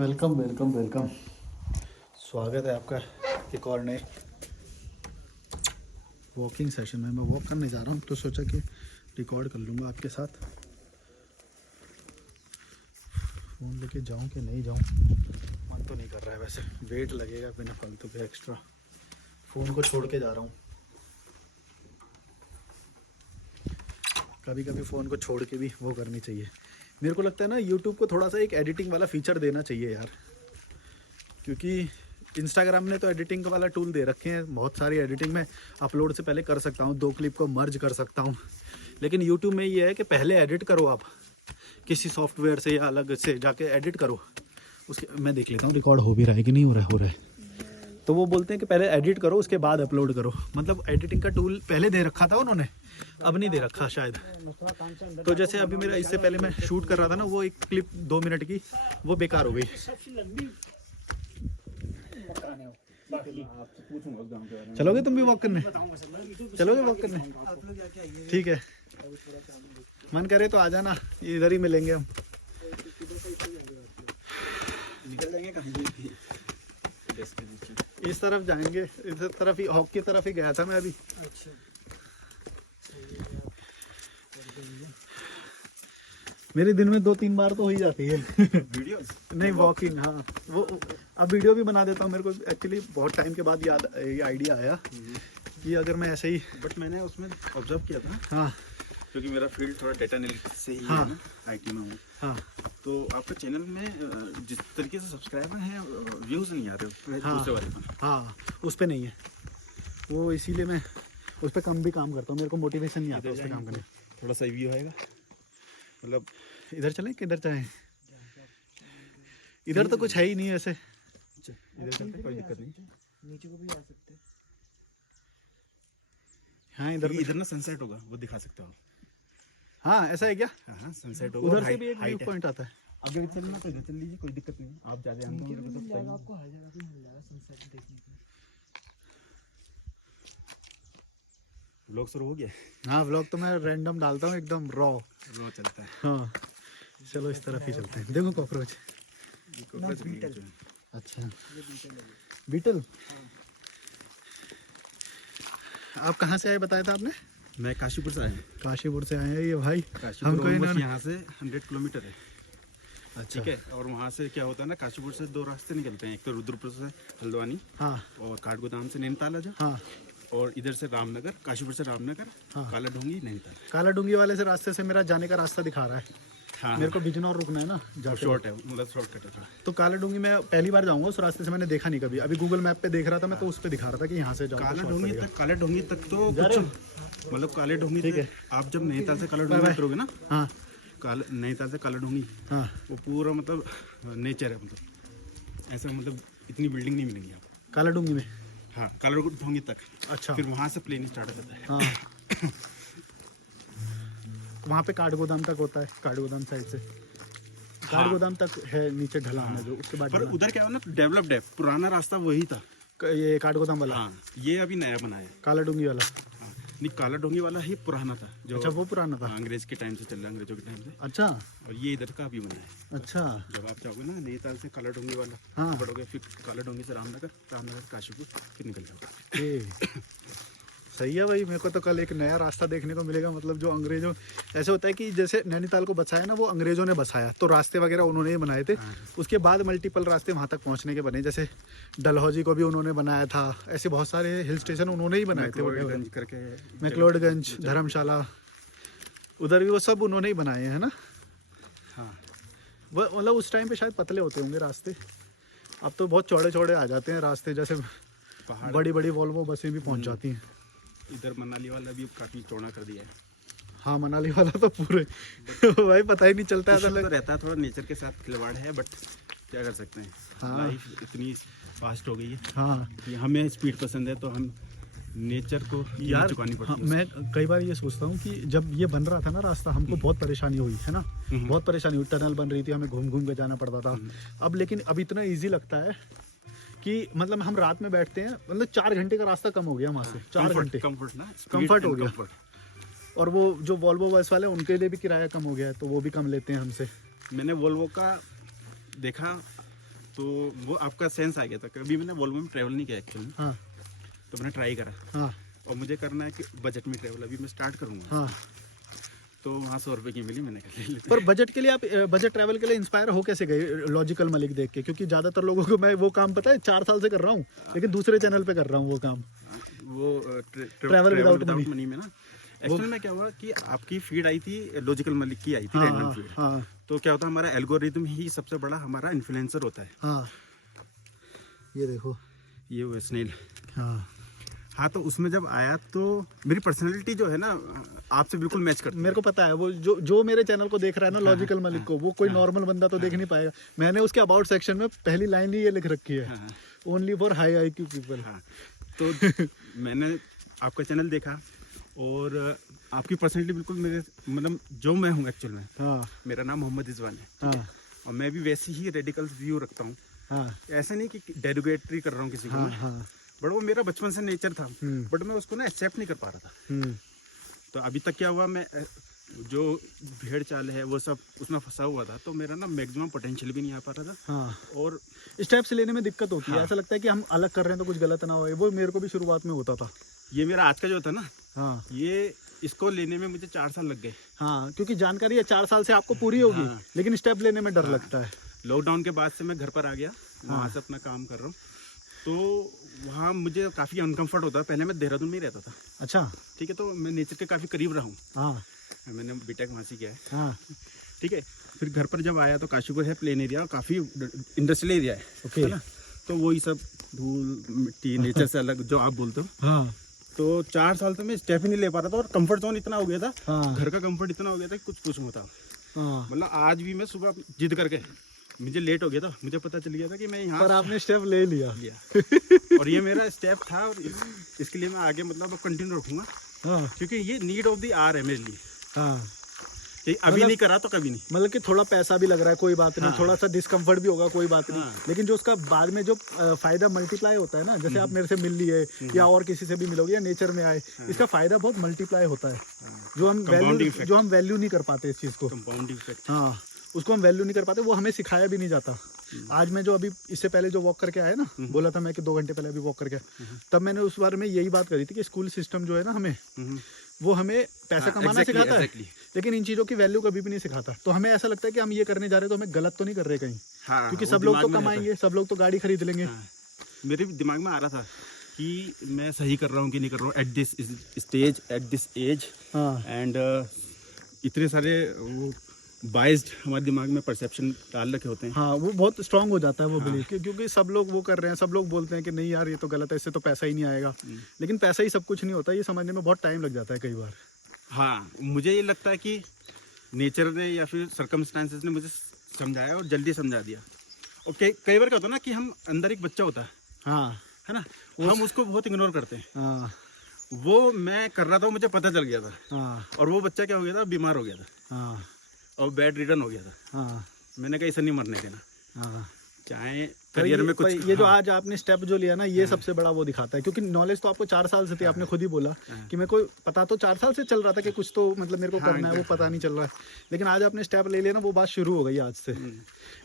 Welcome welcome welcome. स्वागत है आपका एक और नए वॉकिंग सेशन में। मैं वॉक करने जा रहा हूँ तो सोचा कि रिकॉर्ड कर लूँगा आपके साथ। फ़ोन लेके जाऊँ कि नहीं जाऊँ, मन तो नहीं कर रहा है। वैसे वेट लगेगा बिना फालतू के एक्स्ट्रा। फ़ोन को छोड़ के जा रहा हूँ। कभी कभी फ़ोन को छोड़ के भी वो करनी चाहिए। मेरे को लगता है ना, यूट्यूब को थोड़ा सा एक एडिटिंग वाला फीचर देना चाहिए यार, क्योंकि इंस्टाग्राम ने तो एडिटिंग वाला टूल दे रखे हैं। बहुत सारी एडिटिंग में अपलोड से पहले कर सकता हूँ, 2 क्लिप को मर्ज कर सकता हूँ। लेकिन यूट्यूब में ये है कि पहले एडिट करो आप किसी सॉफ्टवेयर से या अलग से जाके एडिट करो। उसके मैं देख लेता हूँ रिकॉर्ड हो भी रहा है कि नहीं हो रहा है। तो वो बोलते हैं कि पहले एडिट करो उसके बाद अपलोड करो। मतलब एडिटिंग का टूल पहले दे रखा था उन्होंने, अब नहीं दे रखा शायद। तो जैसे अभी मेरा इससे पहले मैं शूट कर रहा था ना, वो एक क्लिप 2 मिनट की, वो बेकार हो गई। चलोगे तुम भी वॉक करने? चलोगे वॉक करने? ठीक है, मन करे तो आ जाना, इधर ही मिलेंगे हम। इस तरफ जाएंगे, इस तरफ ही, हॉक की तरफ ही गया था मैं अभी। मेरे दिन में 2-3 बार तो हो ही जाती है वीडियो नहीं वॉकिंग। हाँ, वो अब वीडियो भी बना देता हूँ। मेरे को एक्चुअली बहुत टाइम के बाद याद ये आइडिया आया कि अगर मैं ऐसे ही, बट मैंने उसमें ऑब्जर्व किया था। हाँ, क्योंकि मेरा फील्ड थोड़ा डेटा एनालिटिक्स से ही हाँ, है ना, आईटी में हूँ। हाँ, तो आपके चैनल में जिस तरीके से सब्सक्राइबर हैं, व्यूज़ नहीं आ रहे हाँ, दूसरे वाले में। हाँ, उस पर नहीं है वो, इसीलिए मैं उस पर कम भी काम करता हूँ। मेरे को मोटिवेशन नहीं आता उस पर काम करने। थोड़ा सा व्यू आएगा, मतलब इधर चलें किधर चाहें? इधर तो कुछ है ही नहीं ऐसे। इधर चलते कोई दिक्कत नहीं, नीचे को भी आ सकते हैं। हाँ, इधर इधर ना सनसेट होगा, वो दिखा सकते हो। हाँ, ऐसा है क्या? हाँ, सनसेट होगा। उधर से भी एक व्यू पॉइंट आता है। अगर चलना तो इधर चल लीजिए, कोई दिक्कत नहीं। आप ज़्यादा नीचे भी मिल जाएगा आपको, हर जगह पे मिल जाएगा सनसेट देखने को। व्लॉग शुरू हो गया? हाँ, व्लॉग तो मैं रैंडम डालता हूँ, एकदम रॉ चलता है। हाँ, चलो इस तरफ ही चलते हैं। देखो कॉकरोच। बीटल। अच्छा, बीटल। आप कहाँ से आए बताया था आपने? मैं काशीपुर से आया। काशीपुर से आए हैं ये भाई। हमको यहाँ से 100 किलोमीटर है। अच्छा, ठीक है। और वहाँ से क्या होता है ना, काशीपुर से 2 रास्ते निकलते हैं। एक तो रुद्रपुर से हल्द्वानी, हाँ, और काठगोदाम से नैनीताल आ जाओ, हाँ, और इधर से रामनगर, काशीपुर से रामनगर, हाँ। काला ढूंगी, नैनीताल। काला डूंगी वाले से रास्ते से मेरा जाने का रास्ता दिखा रहा है। हाँ, मेरे को बिजनौर रुकना है ना, शॉर्ट है, मतलब शॉर्टकट है थोड़ा। तो काला डूंगी मैं पहली बार जाऊंगा। उस रास्ते से मैंने देखा नहीं कभी। अभी गूगल मैप पे देख रहा था मैं, तो उस पे दिखा रहा था कि यहाँ से जाओ। काला ढूंगी तक तो कुछ, मतलब काले ढूंगी ठीक है। आप जब नैनीताल से काला ढूंगी उतरोगे ना, हाँ, नैनीताल से काला ढूंगी, हाँ, वो पूरा मतलब नेचर है। मतलब ऐसा, मतलब इतनी बिल्डिंग नहीं मिलेंगी आपको काला डूंगी में। हाँ, काला ढूंगी तक। अच्छा, फिर वहाँ से प्लेन स्टार्ट होता है। हाँ। वहाँ पे काठगोदाम तक होता है, काठगोदाम साइड से काठगोदाम तक है नीचे ढलान है जो, उसके बाद पर उधर क्या हो ना, डेवलप्ड है। पुराना रास्ता वही था, ये काठगोदाम वाला। हाँ, ये अभी नया बना है। काला डूंगी वाला। हाँ, नहीं, काला डोंगी वाला ही पुराना था जो। अच्छा, वो पुराना था। अंग्रेज के टाइम से चल रहा है, अंग्रेजों के टाइम से। अच्छा, और ये इधर का अभी बना है। अच्छा, जब आप जाओगे ना नैनीताल से काला डोंगी वाला, हाँ, बढ़ोगे, फिर काला डोंगी से रामनगर, रामनगर काशीपुर, फिर निकल जाओगे। सही है भाई। मेरे को तो कल एक नया रास्ता देखने को मिलेगा। मतलब जो अंग्रेजों, ऐसे होता है कि जैसे नैनीताल को बसाया ना, वो अंग्रेजों ने बसाया, तो रास्ते वगैरह उन्होंने ही बनाए थे। उसके बाद मल्टीपल रास्ते वहाँ तक पहुँचने के बने। जैसे डलहौजी को भी उन्होंने बनाया था। ऐसे बहुत सारे हिल स्टेशन उन्होंने ही बनाए थे। मैक्लोडगंज करके, मैक्लोडगंज, धर्मशाला, उधर भी वो सब उन्होंने ही बनाए हैं ना। हाँ, वो मतलब उस टाइम पे शायद पतले होते होंगे रास्ते। अब तो बहुत चौड़े चौड़े आ जाते हैं रास्ते। जैसे पहाड़। बड़ी बड़ी वॉल्वो बसें भी पहुँच जाती हैं। इधर मनाली वाला भी काफी चौड़ा कर दिया है। हाँ, मनाली वाला तो पूरे भाई पता ही नहीं चलता है। तो रहता है, थोड़ा नेचर के साथ खिलवाड़ है, बट क्या कर सकते हैं। हाँ। लाइफ इतनी फास्ट हो गई है हाँ कि हमें स्पीड पसंद है, तो हम नेचर को यार, चुकानी हाँ, पड़ती है। मैं कई बार ये सोचता हूँ कि जब ये बन रहा था ना रास्ता, हमको बहुत परेशानी हुई है ना। बहुत परेशानी हुई, टनल बन रही थी, हमें घूम घूम के जाना पड़ता था। अब लेकिन अब इतना ईजी लगता है कि मतलब हम रात में बैठते हैं, मतलब 4 घंटे का रास्ता कम हो गया वहाँ से। 4 घंटे कंफर्ट हो गया। और वो जो वॉल्वो बस वाले, उनके लिए भी किराया कम हो गया है, तो वो भी कम लेते हैं हमसे। मैंने वोल्वो का देखा, तो वो आपका सेंस आ गया था। कभी मैंने वॉल्वो में ट्रैवल नहीं किया एक्चुअली, हाँ तो मैंने ट्राई करा हाँ और मुझे करना है कि बजट में ट्रैवल अभी मैं स्टार्ट करूँगा। हाँ। तो वहाँ 100 रुपये की मिली, मैंने कहा ले लेते पर बजट के लिए आप बजट ट्रैवल के लिए इंस्पायर हो कैसे गए लॉजिकल मलिक देख के? क्योंकि ज़्यादातर लोगों को मैं वो काम पता है 4 साल से कर रहा हूँ, लेकिन दूसरे चैनल पे कर रहा हूँ वो काम। हैं। वो Travel without money मनी में ना एक्चुअली में क्या हुआ कि आपकी फीड आई थी लॉजिकल मलिक की आई थी, हाँ रैंडम हाँ फीड। हाँ तो क्या होता है, हमारा एल्गोरिथम ही सबसे बड़ा हमारा इन्फ्लुएंसर होता है। हाँ। ये देखो। ये वो स्नेल। हाँ हाँ, तो उसमें जब आया तो मेरी पर्सनैलिटी जो है ना आपसे बिल्कुल मैच करती है। मेरे को पता है वो जो मेरे चैनल को देख रहा है ना लॉजिकल मलिक को, वो कोई नॉर्मल बंदा तो देख नहीं पाएगा। मैंने उसके अबाउट सेक्शन में पहली लाइन ही ये लिख रखी है, हाँ, only for high IQ people. हाँ। तो मैंने आपका चैनल देखा और आपकी पर्सनैलिटी बिल्कुल मेरे मतलब जो मैं हूँ एक्चुअल में। हाँ मेरा नाम मोहम्मद रिजवान है हाँ और मैं भी वैसे ही रेडिकल व्यू रखता हूँ। हाँ ऐसा नहीं कि डेरोगेटरी कर रहा हूँ किसी को हाँ मैं, हाँ। बट वो मेरा बचपन से नेचर था, हम्म। बट मैं उसको ना एक्सेप्ट नहीं कर पा रहा था। हम्म। तो अभी तक क्या हुआ, मैं जो भेड़ चाल है वो सब उसमें फंसा हुआ था, तो मेरा ना मैक्सिमम पोटेंशियल भी नहीं आ पा रहा था। हाँ, और स्टेप्स लेने में दिक्कत होती है। हाँ। ऐसा लगता है कि हम अलग कर रहे हैं तो कुछ गलत ना हो। वो मेरे को भी शुरुआत में होता था। ये मेरा आज का जो था ना, हाँ ये इसको लेने में मुझे 4 साल लग गए। हाँ, क्योंकि जानकारी है 4 साल से आपको पूरी होगी, हाँ। लेकिन स्टेप लेने में डर लगता है। लॉकडाउन के बाद से मैं घर पर आ गया, वहाँ से अपना काम कर रहा हूँ, तो वहाँ मुझे काफ़ी अनकंफर्ट होता है। पहले मैं देहरादून में ही रहता था, अच्छा। ठीक है, तो मैं नेचर के काफ़ी करीब रहा हूँ। हाँ मैंने बीटेक वहाँ से किया है, हाँ। ठीक है। फिर घर पर जब आया तो काशीपुर है प्लेन एरिया, काफ़ी इंडस्ट्रियल एरिया है, ओके। है ना। तो वही सब धूल मिट्टी नेचर से अलग जो आप बोलते हो। हाँ तो 4 साल तो मैं स्टेप ही नहीं ले पा रहा था और कंफर्ट जोन इतना हो गया था, हाँ घर का कंफर्ट इतना हो गया था कि कुछ पूछ मत आओ। हाँ। मतलब आज भी मैं सुबह जिद करके, मुझे लेट हो गया था, मुझे पता चल गया था कि मैं यहाँ पर आपने स्टेप ले लिया। और ये मेरा स्टेप था और इसके लिए मैं आगे मतलब कंटिन्यू रखूंगा, हाँ क्योंकि ये नीड ऑफ द आवर है मेरे लिए। हाँ। कि अभी नहीं करा तो कभी नहीं। मतलब कि थोड़ा पैसा भी लग रहा है, कोई बात नहीं, हाँ। थोड़ा सा डिस्कम्फर्ट भी होगा, कोई बात नहीं, हाँ। लेकिन जो उसका बाद में जो फायदा मल्टीप्लाई होता है ना, जैसे आप मेरे से मिल लिए या और किसी से भी मिलोगे या नेचर में आए, इसका फायदा बहुत मल्टीप्लाई होता है, जो हम वैल्यू नहीं कर पाते इस चीज़ को। Compound effect. हाँ, उसको हम वैल्यू नहीं कर पाते, वो हमें सिखाया भी नहीं जाता। आज मैं जो अभी इससे पहले जो वॉक करके आया ना, बोला था मैं कि 2 घंटे पहले अभी वॉक करके आया, तब मैंने उस बारे में यही बात करी थी कि स्कूल सिस्टम जो है ना हमें, वो हमें पैसा कमाना सिखाता है, लेकिन इन चीज़ों की वैल्यू कभी भी नहीं सिखाता। तो हमें ऐसा लगता है कि हम ये करने जा रहे हैं तो हमें गलत तो नहीं कर रहे कहीं, क्योंकि सब लोग तो कमाएंगे, सब लोग तो गाड़ी खरीद लेंगे। मेरे भी दिमाग में आ रहा था कि मैं सही कर रहा हूँ कि नहीं कर रहा हूँ at this stage, at this age. हाँ एंड इतने सारे वो बाइज्ड हमारे दिमाग में परसेप्शन डाल रखे होते हैं। हाँ, वो बहुत स्ट्रांग हो जाता है वो बिलीफ, क्योंकि सब लोग वो कर रहे हैं, सब लोग बोलते हैं कि नहीं यार ये तो गलत है, इससे तो पैसा ही नहीं आएगा, लेकिन पैसा ही सब कुछ नहीं होता, ये समझने में बहुत टाइम लग जाता है कई बार। हाँ, मुझे ये लगता है कि नेचर ने या फिर सर्कमस्टांसेस ने मुझे समझाया और जल्दी समझा दिया। और कई बार क्या होता है ना कि हम अंदर एक बच्चा होता है, हाँ है ना, हम उसको बहुत इग्नोर करते हैं। हाँ वो मैं कर रहा था, मुझे पता चल गया था, हाँ और वो बच्चा क्या हो गया था, बीमार हो गया था हाँ और बेड रिटर्न हो गया था। हाँ मैंने कहा इसे नहीं मरने देना, हाँ। चाहे करियर में कुछ। ये जो आज आपने स्टेप जो लिया ना, ये सबसे बड़ा वो दिखाता है, क्योंकि नॉलेज तो आपको 4 साल से थी, आपने खुद ही बोला कि मेरे को पता तो 4 साल से चल रहा था कि कुछ तो मतलब मेरे को करना है, वो पता नहीं चल रहा है, लेकिन आज आपने स्टेप ले लिया ना, वो बात शुरू हो गई आज से।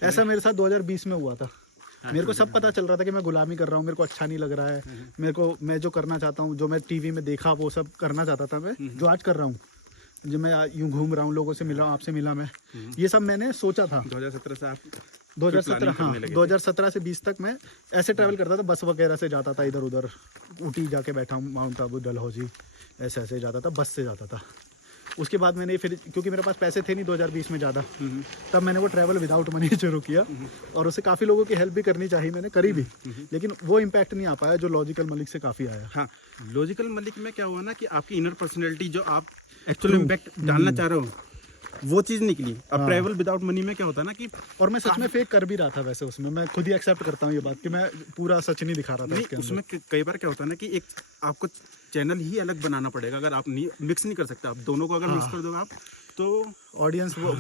ऐसा मेरे साथ 2020 में हुआ था। मेरे को सब पता चल रहा था कि मैं गुलामी कर रहा हूँ, मेरे को अच्छा नहीं लग रहा है, मेरे को मैं जो करना चाहता हूँ, जो मैं टीवी में देखा वो सब करना चाहता था मैं, जो आज कर रहा हूँ, जो मैं यूँ घूम रहा हूँ, लोगों से मिल रहा हूँ, आपसे मिला मैं, ये सब मैंने सोचा था। 2017 से आप 2017, हाँ 2017 से 20 तक मैं ऐसे ट्रैवल करता था, बस वगैरह से जाता था, इधर उधर ऊटी जाके बैठा हूँ, माउंट आबू, डलहौजी, ऐसे ऐसे जाता था, बस से जाता था। उसके बाद मैंने फिर, क्योंकि मेरे पास पैसे थे नहीं 2020 में ज़्यादा, तब मैंने वो ट्रैवल विदाउट मनी शुरू किया, और उससे काफ़ी लोगों की हेल्प भी करनी चाहिए, मैंने करी भी, लेकिन वो इम्पैक्ट नहीं आ पाया जो लॉजिकल मलिक से काफ़ी आया। हाँ, लॉजिकल मलिक में क्या हुआ ना कि आपकी इनर पर्सनैलिटी जो आप एक्चुअल इम्पैक्ट डालना चाह रहे हो, वो चीज़ निकली। अब ट्रैवल विदाउट मनी में क्या होता है ना कि, और मैं सच में फेक कर भी रहा था वैसे, उसमें मैं खुद ही एक्सेप्ट करता हूँ ये बात कि मैं पूरा सच नहीं दिखा रहा था नहीं, उसमें कई बार क्या होता है ना कि एक आपको चैनल ही अलग बनाना पड़ेगा, अगर आप नहीं मिक्स नहीं कर सकते, आप दोनों को अगर मिक्स कर दोगे आप तो ऑडियंस वो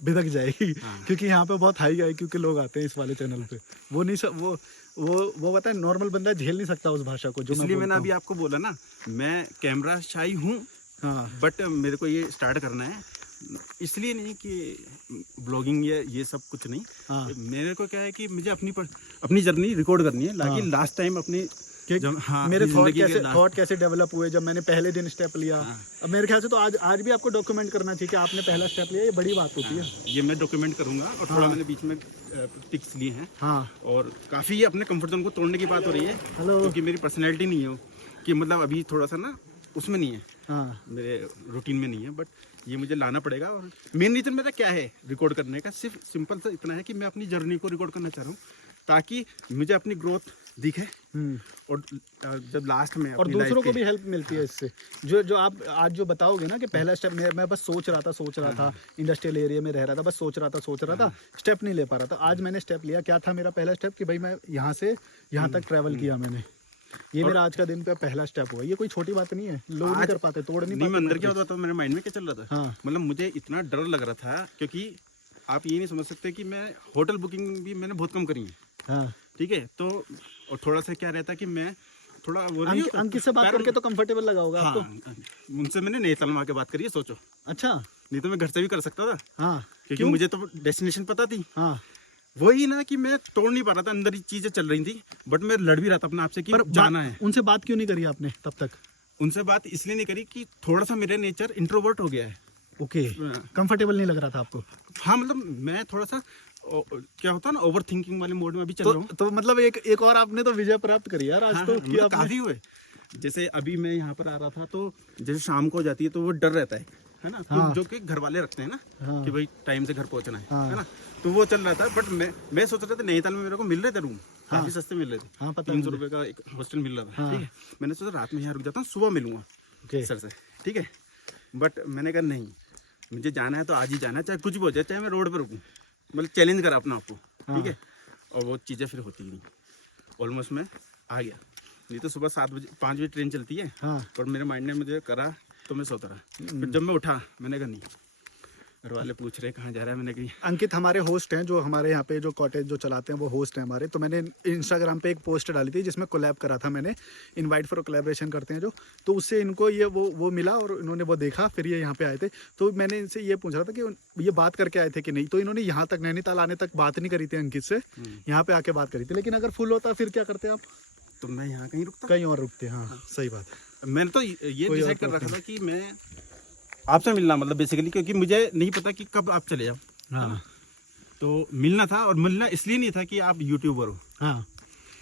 बिदक जाएगी, क्योंकि यहाँ पे बहुत हाई IQ के लोग आते हैं इस वाले चैनल पे, वो नहीं वो पता है नॉर्मल बंदा झेल नहीं सकता उस भाषा को, जो इसलिए मैंने अभी आपको बोला ना, मैं कैमरा शाई हूँ, हाँ बट मेरे को ये स्टार्ट करना है, इसलिए नहीं कि ब्लॉगिंग या ये सब कुछ नहीं। हाँ। मेरे को क्या है कि मुझे अपनी जर्नी रिकॉर्ड करनी है, ताकि लास्ट टाइम अपनी जब मेरे अपनी जिंदगी के last- थॉट कैसे डेवलप हुए जब मैंने पहले दिन स्टेप लिया। अब मेरे ख्याल से तो आज भी आपको डॉक्यूमेंट करना चाहिए कि आपने पहला स्टेप लिया, ये बड़ी बात होती है। ये मैं डॉक्यूमेंट करूंगा। और थोड़ा मैंने बीच में पिक्स लिए हैं। हाँ। और काफ़ी ये अपने कंफर्ट जोन को तोड़ने की बात हो रही है, हेलो। क्योंकि मेरी पर्सनैलिटी नहीं है वो, कि मतलब अभी थोड़ा सा ना उसमें नहीं है, हाँ। मेरे रूटीन में नहीं है। बट ये मुझे लाना पड़ेगा। और मेन रीज़न मेरा क्या है रिकॉर्ड करने का, सिर्फ सिंपल सा इतना है कि मैं अपनी जर्नी को रिकॉर्ड करना चाह रहा हूँ, ताकि मुझे अपनी ग्रोथ दिखे। और जब लास्ट में और अपनी दूसरों life को के- भी हेल्प मिलती है इससे। जो आप आज जो बताओगे ना कि पहला स्टेप मैं बस सोच रहा था इंडस्ट्रियल एरिया में रह रहा था, बस सोच रहा था, स्टेप नहीं ले पा रहा था। आज मैंने स्टेप लिया। क्या था मेरा पहला स्टेप कि भाई मैं यहाँ से यहाँ तक ट्रैवल किया मैंने। ये मेरा आज का दिन का पहला स्टेप हुआ। ये कोई छोटी बात नहीं है, लोग नहीं कर पाते, तोड़ नहीं नहीं, मैं अंदर पाते। क्या होता था, मेरे माइंड में क्या चल रहा था, हाँ। मतलब मुझे इतना डर लग रहा था, क्योंकि आप ये नहीं समझ सकते कि मैं होटल बुकिंग भी मैंने बहुत कम करी है। हाँ। ठीक है, तो और थोड़ा सा क्या रहता कि मैं थोड़ा वो नहीं होता, अंकित से बात पैरों- करके तो कंफर्टेबल लगा होगा आपको। हाँ, उनसे मैंने नैनीताल में आके बात करी है, सोचो। अच्छा। नहीं तो मैं घर से भी कर सकता था, हाँ। क्योंकि क्यों? मुझे तो डेस्टिनेशन पता थी। हाँ। वही ना कि मैं तोड़ नहीं पा रहा था, अंदर ही चीजें चल रही थी, बट मैं लड़ भी रहा था अपने आप से कि जाना है। उनसे बात क्यों नहीं करी आपने तब तक? उनसे बात इसलिए नहीं करी कि थोड़ा सा मेरा नेचर इंट्रोवर्ट हो गया है। ओके। कंफर्टेबल नहीं लग रहा था आपको? हाँ, मतलब मैं थोड़ा सा क्या होता है ना, ओवर थिंकिंग वाले मोड में अभी चल रहा हूँ। तो मतलब एक और आपने तो विजय प्राप्त करी यार आज। हाँ, तो हाँ, कि मतलब आपने- काफी हुए। जैसे अभी मैं यहाँ पर आ रहा था, तो जैसे शाम को हो जाती है तो वो डर रहता है ना, तो हाँ। जो कि घर वाले रखते हैं ना, हाँ। कि भाई टाइम से घर पहुँचना हाँ। है ना, तो वो चल रहा था। बट मैं सोच रहा था, नैनीताल में मेरे को मिल रहे थे रूम, काफी सस्ते मिल रहे थे। हाँ, पता 300 रुपये का एक हॉस्टल मिल रहा था। हाँ। ठीक है, मैंने सोचा रात में यहाँ रुक जाता हूँ, सुबह मिलूंगा ओके। सर से। ठीक है, बट मैंने कहा नहीं, मुझे जाना है तो आज ही जाना है, चाहे कुछ भी हो जाए, चाहे मैं रोड पर रुकूँ। मतलब चैलेंज करा अपना आपको। ठीक है, और वो चीज़ें फिर होती ही नहीं। ऑलमोस्ट मैं आ गया, नहीं तो सुबह 5 बजे ट्रेन चलती है। हाँ। पर मेरे माइंड ने मुझे करा तो मैं सोता रहा। फिर जब मैं उठा, मैंने कहा नहीं, घर वाले पूछ रहे कहाँ जा रहा है, मैंने कहा अंकित हमारे होस्ट हैं, जो हमारे यहाँ पे जो कॉटेज जो चलाते हैं वो होस्ट हैं हमारे। तो मैंने इंस्टाग्राम पे एक पोस्ट डाली थी जिसमें कोलैब करा था मैंने, इनवाइट फॉर कोलैबोरेशन करते हैं जो। तो उससे इनको ये वो मिला और इन्होंने वो देखा, फिर ये यहाँ पे आए थे। तो मैंने इनसे ये पूछ रहा था कि ये बात करके आए थे कि नहीं। तो इन्होंने यहाँ तक नैनीताल आने तक बात नहीं करी थी अंकित से, यहाँ पे आके बात करी थी। लेकिन अगर फुल होता फिर क्या करते आप? तो मैं यहाँ कहीं रुकता। कहीं और रुकते। हाँ, सही बात है। मैंने तो ये कोई डिसाइड और कर रखा था कि मैं आपसे मिलना, मतलब बेसिकली, क्योंकि मुझे नहीं पता कि कब आप चले जाओ। हाँ। तो मिलना था, और मिलना इसलिए नहीं था कि आप यूट्यूबर हो। हाँ,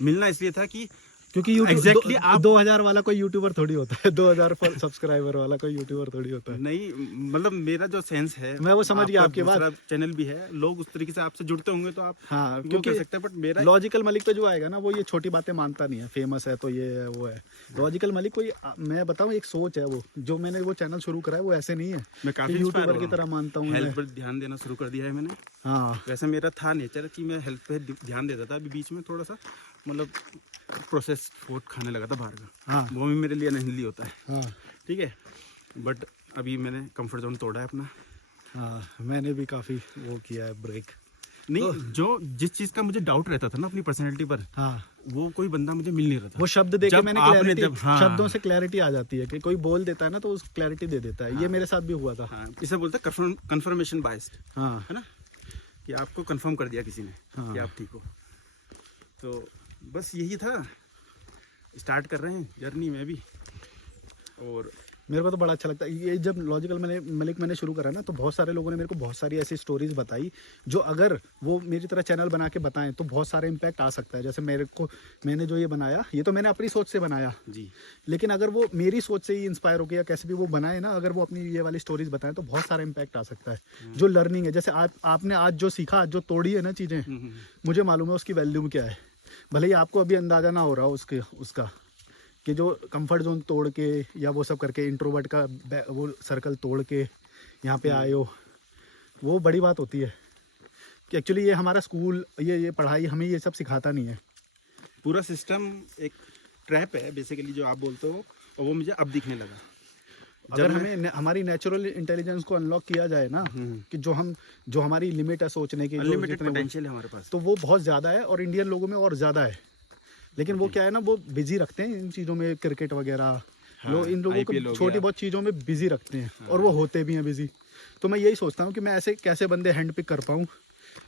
मिलना इसलिए था कि क्योंकि Exactly आप 2000 वाला कोई यूट्यूबर थोड़ी होता है, 2000 सब्सक्राइबर वाला कोई यूट्यूबर थोड़ी होता है। नहीं, मतलब मेरा जो सेंस है, मैं वो समझ गया आपकी बात। चैनल भी है, लोग उस तरीके से आपसे जुड़ते होंगे तो आप हाँ, वो क्योंकि कर सकते हैं। बट मेरा लॉजिकल मलिक पे जो आएगा ना, वो ये छोटी बातें मानता नहीं है। फेमस है तो ये है वो है। लॉजिकल मलिक कोई, मैं बताऊं, एक सोच है वो, जो मैंने वो चैनल शुरू करा है वो ऐसे नहीं है मैं काफी कि यूट्यूबर की तरह मानता हूँ हेल्थ मैं। पर ध्यान देना शुरू कर दिया है मैंने। हाँ। वैसे मेरा था नेचर कि मैं हेल्थ पे ध्यान देता था। अभी बीच में थोड़ा सा मतलब प्रोसेस्ड फूड खाने लगा था बाहर का। हाँ। वो भी मेरे लिए अनहेल्दी होता है। हाँ। ठीक है, बट अभी मैंने कंफर्ट जोन तोड़ा है अपना। हाँ, मैंने भी काफ़ी वो किया है ब्रेक। नहीं, जो जिस चीज़ का मुझे डाउट रहता था ना अपनी पर्सनैलिटी पर, हाँ, वो कोई बंदा मुझे मिल नहीं रहा था। वो शब्द देके जब मैंने आपने क्लैरिटी, हाँ, शब्दों से क्लैरिटी आ जाती है कि कोई बोल देता है ना तो उस क्लैरिटी दे देता है। ये मेरे साथ भी हुआ था। हाँ, इसे बोलते हैं कंफर्मेशन बायस्ड, हाँ। है ना, कि आपको कंफर्म कर दिया किसी ने हाँ। कि आप ठीक हो। तो बस यही था, स्टार्ट कर रहे हैं जर्नी में भी। और मेरे को तो बड़ा अच्छा लगता है ये, जब लॉजिकल मलिक मैंने शुरू करा ना, तो बहुत सारे लोगों ने मेरे को बहुत सारी ऐसी स्टोरीज बताई जो अगर वो मेरी तरह चैनल बना के बताएं तो बहुत सारे इम्पैक्ट आ सकता है। जैसे मैंने जो ये बनाया, ये तो मैंने अपनी सोच से बनाया जी, लेकिन अगर वो मेरी सोच से ही इंस्पायर हो गया, कैसे भी वो बनाए ना, अगर वो अपनी ये वाली स्टोरीज बताएं तो बहुत सारा इम्पैक्ट आ सकता है। जो लर्निंग है, जैसे आपने आज जो सीखा, जो तोड़ी है ना चीज़ें, मुझे मालूम है उसकी वैल्यू क्या है। भले ही आपको अभी अंदाज़ा ना हो रहा हो उसका कि जो कंफर्ट जोन तोड़ के या वो सब करके, इंट्रोवर्ट का वो सर्कल तोड़ के यहाँ पे आए हो, वो बड़ी बात होती है। कि एक्चुअली ये हमारा स्कूल, ये पढ़ाई हमें ये सब सिखाता नहीं है। पूरा सिस्टम एक ट्रैप है बेसिकली जो आप बोलते हो, और वो मुझे अब दिखने लगा। अगर हमें हमारी नेचुरल इंटेलिजेंस को अनलॉक किया जाए ना, कि जो हमारी लिमिट है सोचने की, अनलिमिटेड जितने पोटेंशियल है हमारे पास। तो वो बहुत ज़्यादा है, और इंडियन लोगों में और ज़्यादा है। लेकिन वो क्या है ना, वो बिजी रखते हैं इन चीज़ों में, क्रिकेट वगैरह। हाँ, लोग इन लोगों IPL को हो छोटी गया। बहुत चीज़ों में बिजी रखते हैं, और वो होते भी हैं बिजी। तो मैं यही सोचता हूँ कि मैं ऐसे कैसे बंदे हैंड पिक कर पाऊँ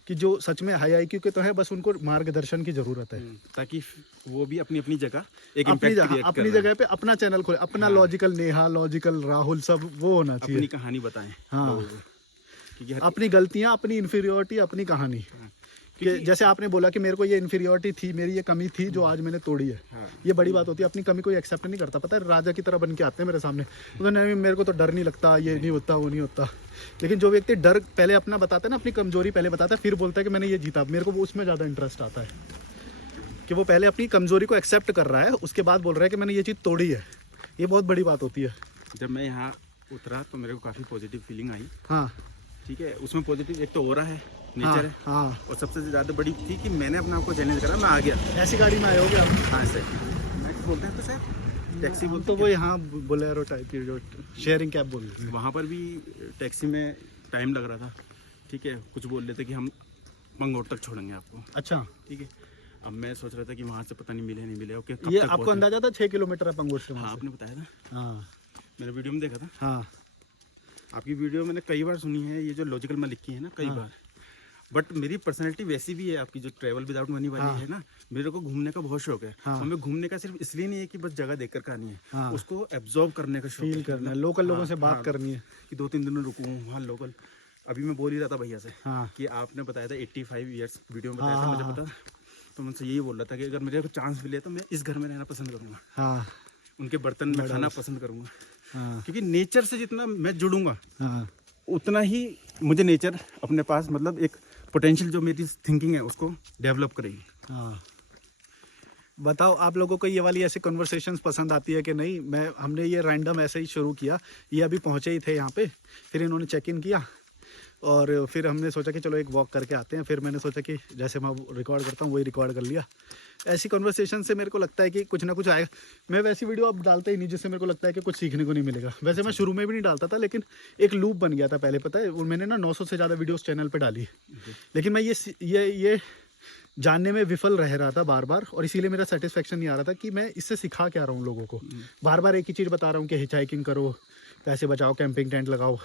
कि जो सच में हाई IQ के तो है, बस उनको मार्गदर्शन की ज़रूरत है। ताकि वो भी अपनी अपनी जगह एक अपनी इम्पैक्ट जगह क्रिएट अपनी जगह पे अपना चैनल खोले, अपना लॉजिकल नेहा, लॉजिकल राहुल, सब वो होना अपनी चाहिए। कहानी बताएं हाँ। लोगों को, क्योंकि अपनी गलतियाँ, अपनी इन्फीरियोरिटी, अपनी कहानी कि जैसे आपने बोला कि मेरे को ये इन्फीरियोरिटी थी, मेरी ये कमी थी जो आज मैंने तोड़ी है। हाँ। ये बड़ी बात होती है। अपनी कमी कोई एक्सेप्ट नहीं करता, पता है, राजा की तरह बन के आते हैं मेरे सामने, तो नहीं मेरे को तो डर नहीं लगता, ये नहीं होता, वो नहीं होता। लेकिन जो व्यक्ति डर पहले अपना बताता है ना, अपनी कमजोरी पहले बताता है, फिर बोलता है कि मैंने ये जीता, मेरे को वो उसमें ज़्यादा इंटरेस्ट आता है कि वो पहले अपनी कमजोरी को एक्सेप्ट कर रहा है, उसके बाद बोल रहा है कि मैंने ये चीज़ तोड़ी है। ये बहुत बड़ी बात होती है। जब मैं यहाँ उतरा तो मेरे को काफ़ी पॉजिटिव फीलिंग आई। हाँ ठीक है, उसमें पॉजिटिव एक तो हो रहा है, नेचर है, हाँ, और सबसे ज़्यादा बड़ी थी कि मैंने अपने आप को चैलेंज करा, मैं आ गया। ऐसी गाड़ी में आए हो गया। हाँ सर, मैं बोलते हैं तो सर टैक्सी बोलते तो वो यहाँ बोलेरो टाइप की जो शेयरिंग कैब बोल रही है। वहाँ पर भी टैक्सी में टाइम लग रहा था। ठीक है, कुछ बोल रहे थे कि हम मंगोट तक छोड़ेंगे आपको। अच्छा, ठीक है, अब मैं सोच रहा था कि वहाँ से पता नहीं मिले नहीं मिले, ओके ये आपको अंदाजा था 6 किलोमीटर है पंगोट से? हाँ, वहाँ से? आपने बताया था, हाँ मैंने वीडियो में देखा था। हाँ आपकी वीडियो मैंने कई बार सुनी है, ये जो लॉजिकल में लिखी है ना, कई बार। बट मेरी पर्सनैलिटी वैसी भी है, आपकी जो ट्रैवल विदाउट मनी वाली है ना, मेरे को घूमने का बहुत शौक है। हाँ। हमें घूमने का सिर्फ इसलिए नहीं है कि बस जगह देखकर कहानी है, हाँ। उसको एब्जॉर्ब करने का शौक फील करना है, लोकल लोगों से बात करनी है। कि 2-3 दिन रुकूं वहाँ लोकल। अभी मैं बोल ही रहा था भैया से हाँ कि आपने बताया था 85 ईयर्स वीडियो में बताया था, हाँ, मुझे पता। तो मैं उनसे यही बोल रहा था कि अगर मेरे को चांस मिले तो मैं इस घर में रहना पसंद करूँगा, हाँ उनके बर्तन में खाना पसंद करूँगा, हाँ क्योंकि नेचर से जितना मैं जुड़ूंगा हाँ उतना ही मुझे नेचर अपने पास, मतलब एक पोटेंशियल जो मेरी थिंकिंग है उसको डेवलप करेगी। हाँ। बताओ आप लोगों को ये वाली ऐसे कन्वर्सेशंस पसंद आती है कि नहीं? हमने ये रैंडम ऐसे ही शुरू किया, ये अभी पहुँचे ही थे यहाँ पे, फिर इन्होंने चेक इन किया और फिर हमने सोचा कि चलो एक वॉक करके आते हैं। फिर मैंने सोचा कि जैसे मैं रिकॉर्ड करता हूँ वही रिकॉर्ड कर लिया। ऐसी कन्वर्सेशन से मेरे को लगता है कि कुछ ना कुछ आएगा। मैं वैसी वीडियो अब डालता ही नहीं जिससे मेरे को लगता है कि कुछ सीखने को नहीं मिलेगा। वैसे मैं शुरू में भी नहीं डालता था, लेकिन एक लूप बन गया था पहले, पता है, और मैंने ना 900 से ज़्यादा वीडियोस चैनल पे डाली। लेकिन मैं ये जानने में विफल रह रहा था बार बार, और इसीलिए मेरा सेटिस्फेक्शन नहीं आ रहा था कि मैं इससे सिखा क्या रहा हूँ लोगों को। बार बार एक ही चीज़ बता रहा हूँ कि हिचहाइकिंग करो, पैसे बचाओ, कैंपिंग टेंट लगाओ।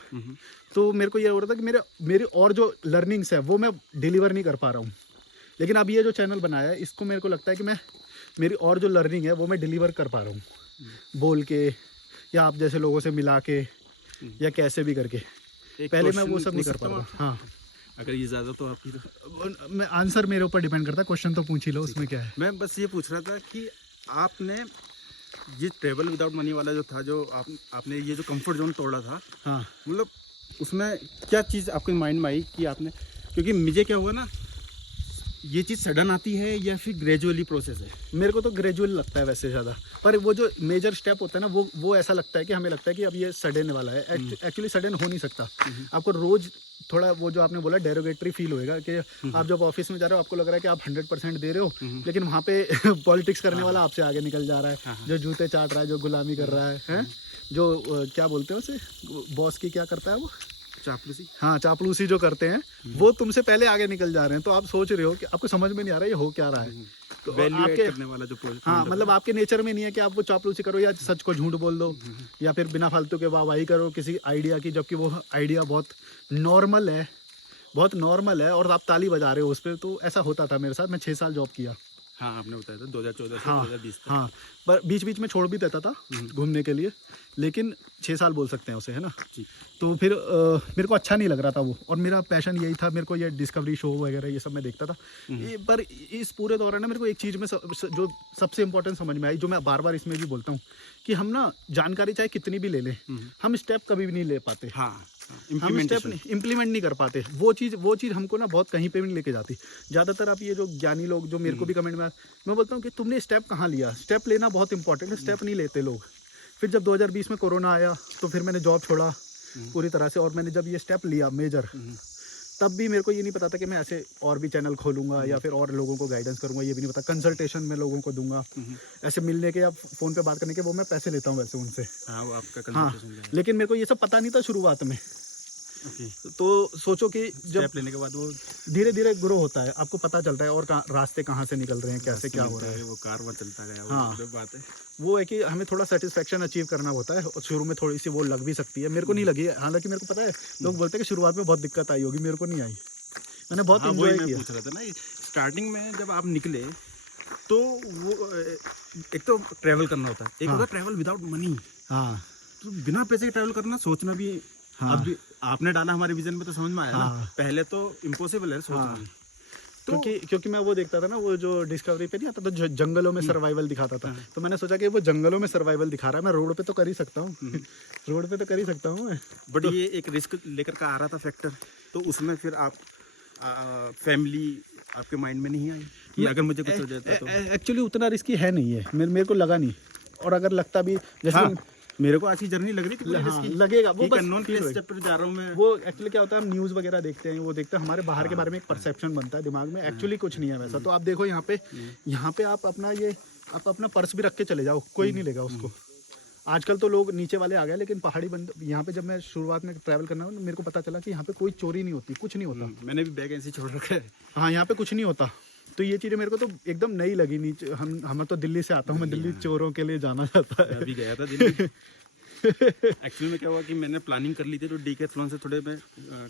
तो मेरे को ये हो रहा था कि मेरी और जो लर्निंग्स है वो मैं डिलीवर नहीं कर पा रहा हूँ। लेकिन अब ये जो चैनल बनाया है, इसको मेरे को लगता है कि मेरी और जो लर्निंग है वो मैं डिलीवर कर पा रहा हूँ, बोल के या आप जैसे लोगों से मिला के या कैसे भी करके। पहले मैं वो सब नहीं कर पा रहा। हाँ, अगर ये ज़्यादा तो आपकी मैं आंसर मेरे ऊपर डिपेंड करता है, क्वेश्चन तो पूछ ही लो, उसमें क्या है। मैं बस ये पूछ रहा था कि आपने ये ट्रेवल विदाउट मनी वाला जो था, जो आपने ये जो कंफर्ट जोन तोड़ा था, हाँ मतलब उसमें क्या चीज़ आपके माइंड में आई कि आपने, क्योंकि मुझे क्या हुआ ना, ये चीज़ सडन आती है या फिर ग्रेजुअली प्रोसेस है? मेरे को तो ग्रेजुअल लगता है वैसे ज़्यादा, पर वो जो मेजर स्टेप होता है ना, वो ऐसा लगता है कि हमें लगता है कि अब ये सडन वाला है। एक्चुअली सडन हो नहीं सकता। आपको रोज थोड़ा वो जो आपने बोला डेरोगेटरी फील होएगा कि आप जब ऑफिस में जा रहे हो आपको लग रहा है कि आप 100% दे रहे हो, लेकिन वहाँ पे पॉलिटिक्स करने वाला आपसे आगे निकल जा रहा है, जो जूते चाट रहा है, जो गुलामी कर रहा है, जो क्या बोलते हैं उसे, बॉस की क्या करता है वो, चापलूसी। हाँ, चापलूसी जो करते हैं, वो तुमसे पहले आगे निकल जा रहे हैं। तो आप सोच रहे हो कि आपको समझ में नहीं आ रहा है ये हो क्या रहा है। तो वैल्यू ऐड आपके करने वाला जो प्रोजेक्ट, हाँ, मतलब आपके नेचर में नहीं है कि आप वो चापलूसी करो या सच को झूठ बोल दो या फिर बिना फालतू के वाहवाही करो किसी आइडिया की, जबकि वो आइडिया बहुत नॉर्मल है, बहुत नॉर्मल है, और आप ताली बजा रहे हो उस पर। तो ऐसा होता था मेरे साथ। मैं 6 साल जॉब किया। हाँ, आपने बताया था 2014 से हाँ 2020 तक। हाँ, पर बीच बीच में छोड़ भी देता था घूमने के लिए, लेकिन 6 साल बोल सकते हैं उसे, है ना। जी। तो फिर मेरे को अच्छा नहीं लग रहा था वो, और मेरा पैशन यही था। मेरे को ये डिस्कवरी शो वगैरह ये सब मैं देखता था। पर इस पूरे दौरान ना मेरे को एक चीज़ में जो सबसे इम्पोर्टेंट समझ में आई, जो मैं बार बार इसमें भी बोलता हूँ, कि हम ना जानकारी चाहे कितनी भी ले लें, हम स्टेप कभी भी नहीं ले पाते। हाँ, हम स्टेप इम्प्लीमेंट नहीं कर पाते। वो चीज़ हमको ना बहुत कहीं पे भी नहीं लेके जाती। ज़्यादातर आप ये जो ज्ञानी लोग जो मेरे को भी कमेंट में, मैं बोलता हूँ कि तुमने स्टेप कहाँ लिया। स्टेप लेना बहुत इंपॉर्टेंट है, स्टेप नहीं लेते लोग। फिर जब 2020 में कोरोना आया तो फिर मैंने जॉब छोड़ा पूरी तरह से, और मैंने जब ये स्टेप लिया मेजर, तब भी मेरे को ये नहीं पता था कि मैं ऐसे और भी चैनल खोलूंगा या फिर और लोगों को गाइडेंस करूंगा। ये भी नहीं पता। कंसल्टेशन में लोगों को दूंगा, ऐसे मिलने के या फ़ोन पे बात करने के, वो मैं पैसे लेता हूँ वैसे उनसे। हाँ, वो आपका हाँ, कंसल्टेशन है। लेकिन मेरे को ये सब पता नहीं था शुरुआत में। ओके। तो सोचो कि जब स्टेप लेने के बाद वो धीरे धीरे ग्रो होता है, आपको पता चलता है और रास्ते कहाँ से निकल रहे हैं, कैसे क्या हो रहा है। वो कार वहाँ चलता गया, वो हाँ। जो बात है। वो है कि हमें थोड़ा सेटिस्फेक्शन अचीव करना होता है, और शुरू में थोड़ी सी वो लग भी सकती है। मेरे को नहीं लगी है, हालांकि मेरे को पता है लोग बोलते हैं कि शुरुआत में बहुत दिक्कत आई होगी, मेरे को नहीं आई, मैंने बहुत हाँ, वही एंजॉय मैं किया। पूछ रहा था ना, स्टार्टिंग में जब आप निकले तो वो एक तो ट्रैवल करना होता है, एक होता है ट्रैवल विदाउट मनी। हाँ तो बिना पैसे के ट्रैवल करना सोचना भी, हाँ। अब आपने डाला हमारे विजन में तो समझ में आया ना। हाँ। पहले तो इम्पॉसिबल है सोचना। हाँ। तो क्योंकि मैं वो देखता था ना, वो जो डिस्कवरी पे नहीं आता था, जंगलों में सर्वाइवल दिखाता था, तो मैंने सोचा कि वो जंगलों में सर्वाइवल दिखा रहा है, मैं रोड पे तो कर ही सकता हूँ। रोड पे तो कर ही सकता हूँ मैं। बट ये एक रिस्क लेकर का आ रहा था फैक्टर, तो उसमें फिर आप फैमिली आपके माइंड में नहीं आई कि अगर मुझे कुछ हो जाता तो? एक्चुअली उतना रिस्की है नहीं है, मेरे को लगा नहीं, और अगर लगता भी जैसे हाँ, मेरे को आज की जर्नी लग रही थी पूरी हाँ, risky। लगेगा वो एक बस अननोन feel प्लेस होएगा। पर जा रहा हूँ मैं। वो एक्चुअली क्या होता है, हम न्यूज़ वगैरह देखते हैं, वो देखते हैं हमारे बाहर के बारे में एक परसेप्शन बनता है दिमाग में, एक्चुअली कुछ नहीं है वैसा। तो आप देखो यहाँ पे आप अपना पर्स भी रख के चले जाओ, कोई नहीं लेगा उसको। आजकल तो लोग नीचे वाले आ गए, लेकिन पहाड़ी बंद यहाँ पे जब मैं शुरुआत में ट्रैवल करना मेरे को पता चला कि यहाँ पे कोई चोरी नहीं होती, कुछ नहीं होता। मैंने भी बैग ऐसे ही छोड़ रखा है। हाँ, यहाँ पे कुछ नहीं होता। तो ये चीज़ें मेरे को तो एकदम नई लगी। नीचे हम तो दिल्ली से आता हूँ, मैं दिल्ली चोरों के लिए जाना चाहता है। मैं अभी गया था दिल्ली। एक्चुअली में क्या हुआ कि मैंने प्लानिंग कर ली थी, तो डीकैथलॉन से थोड़े मैं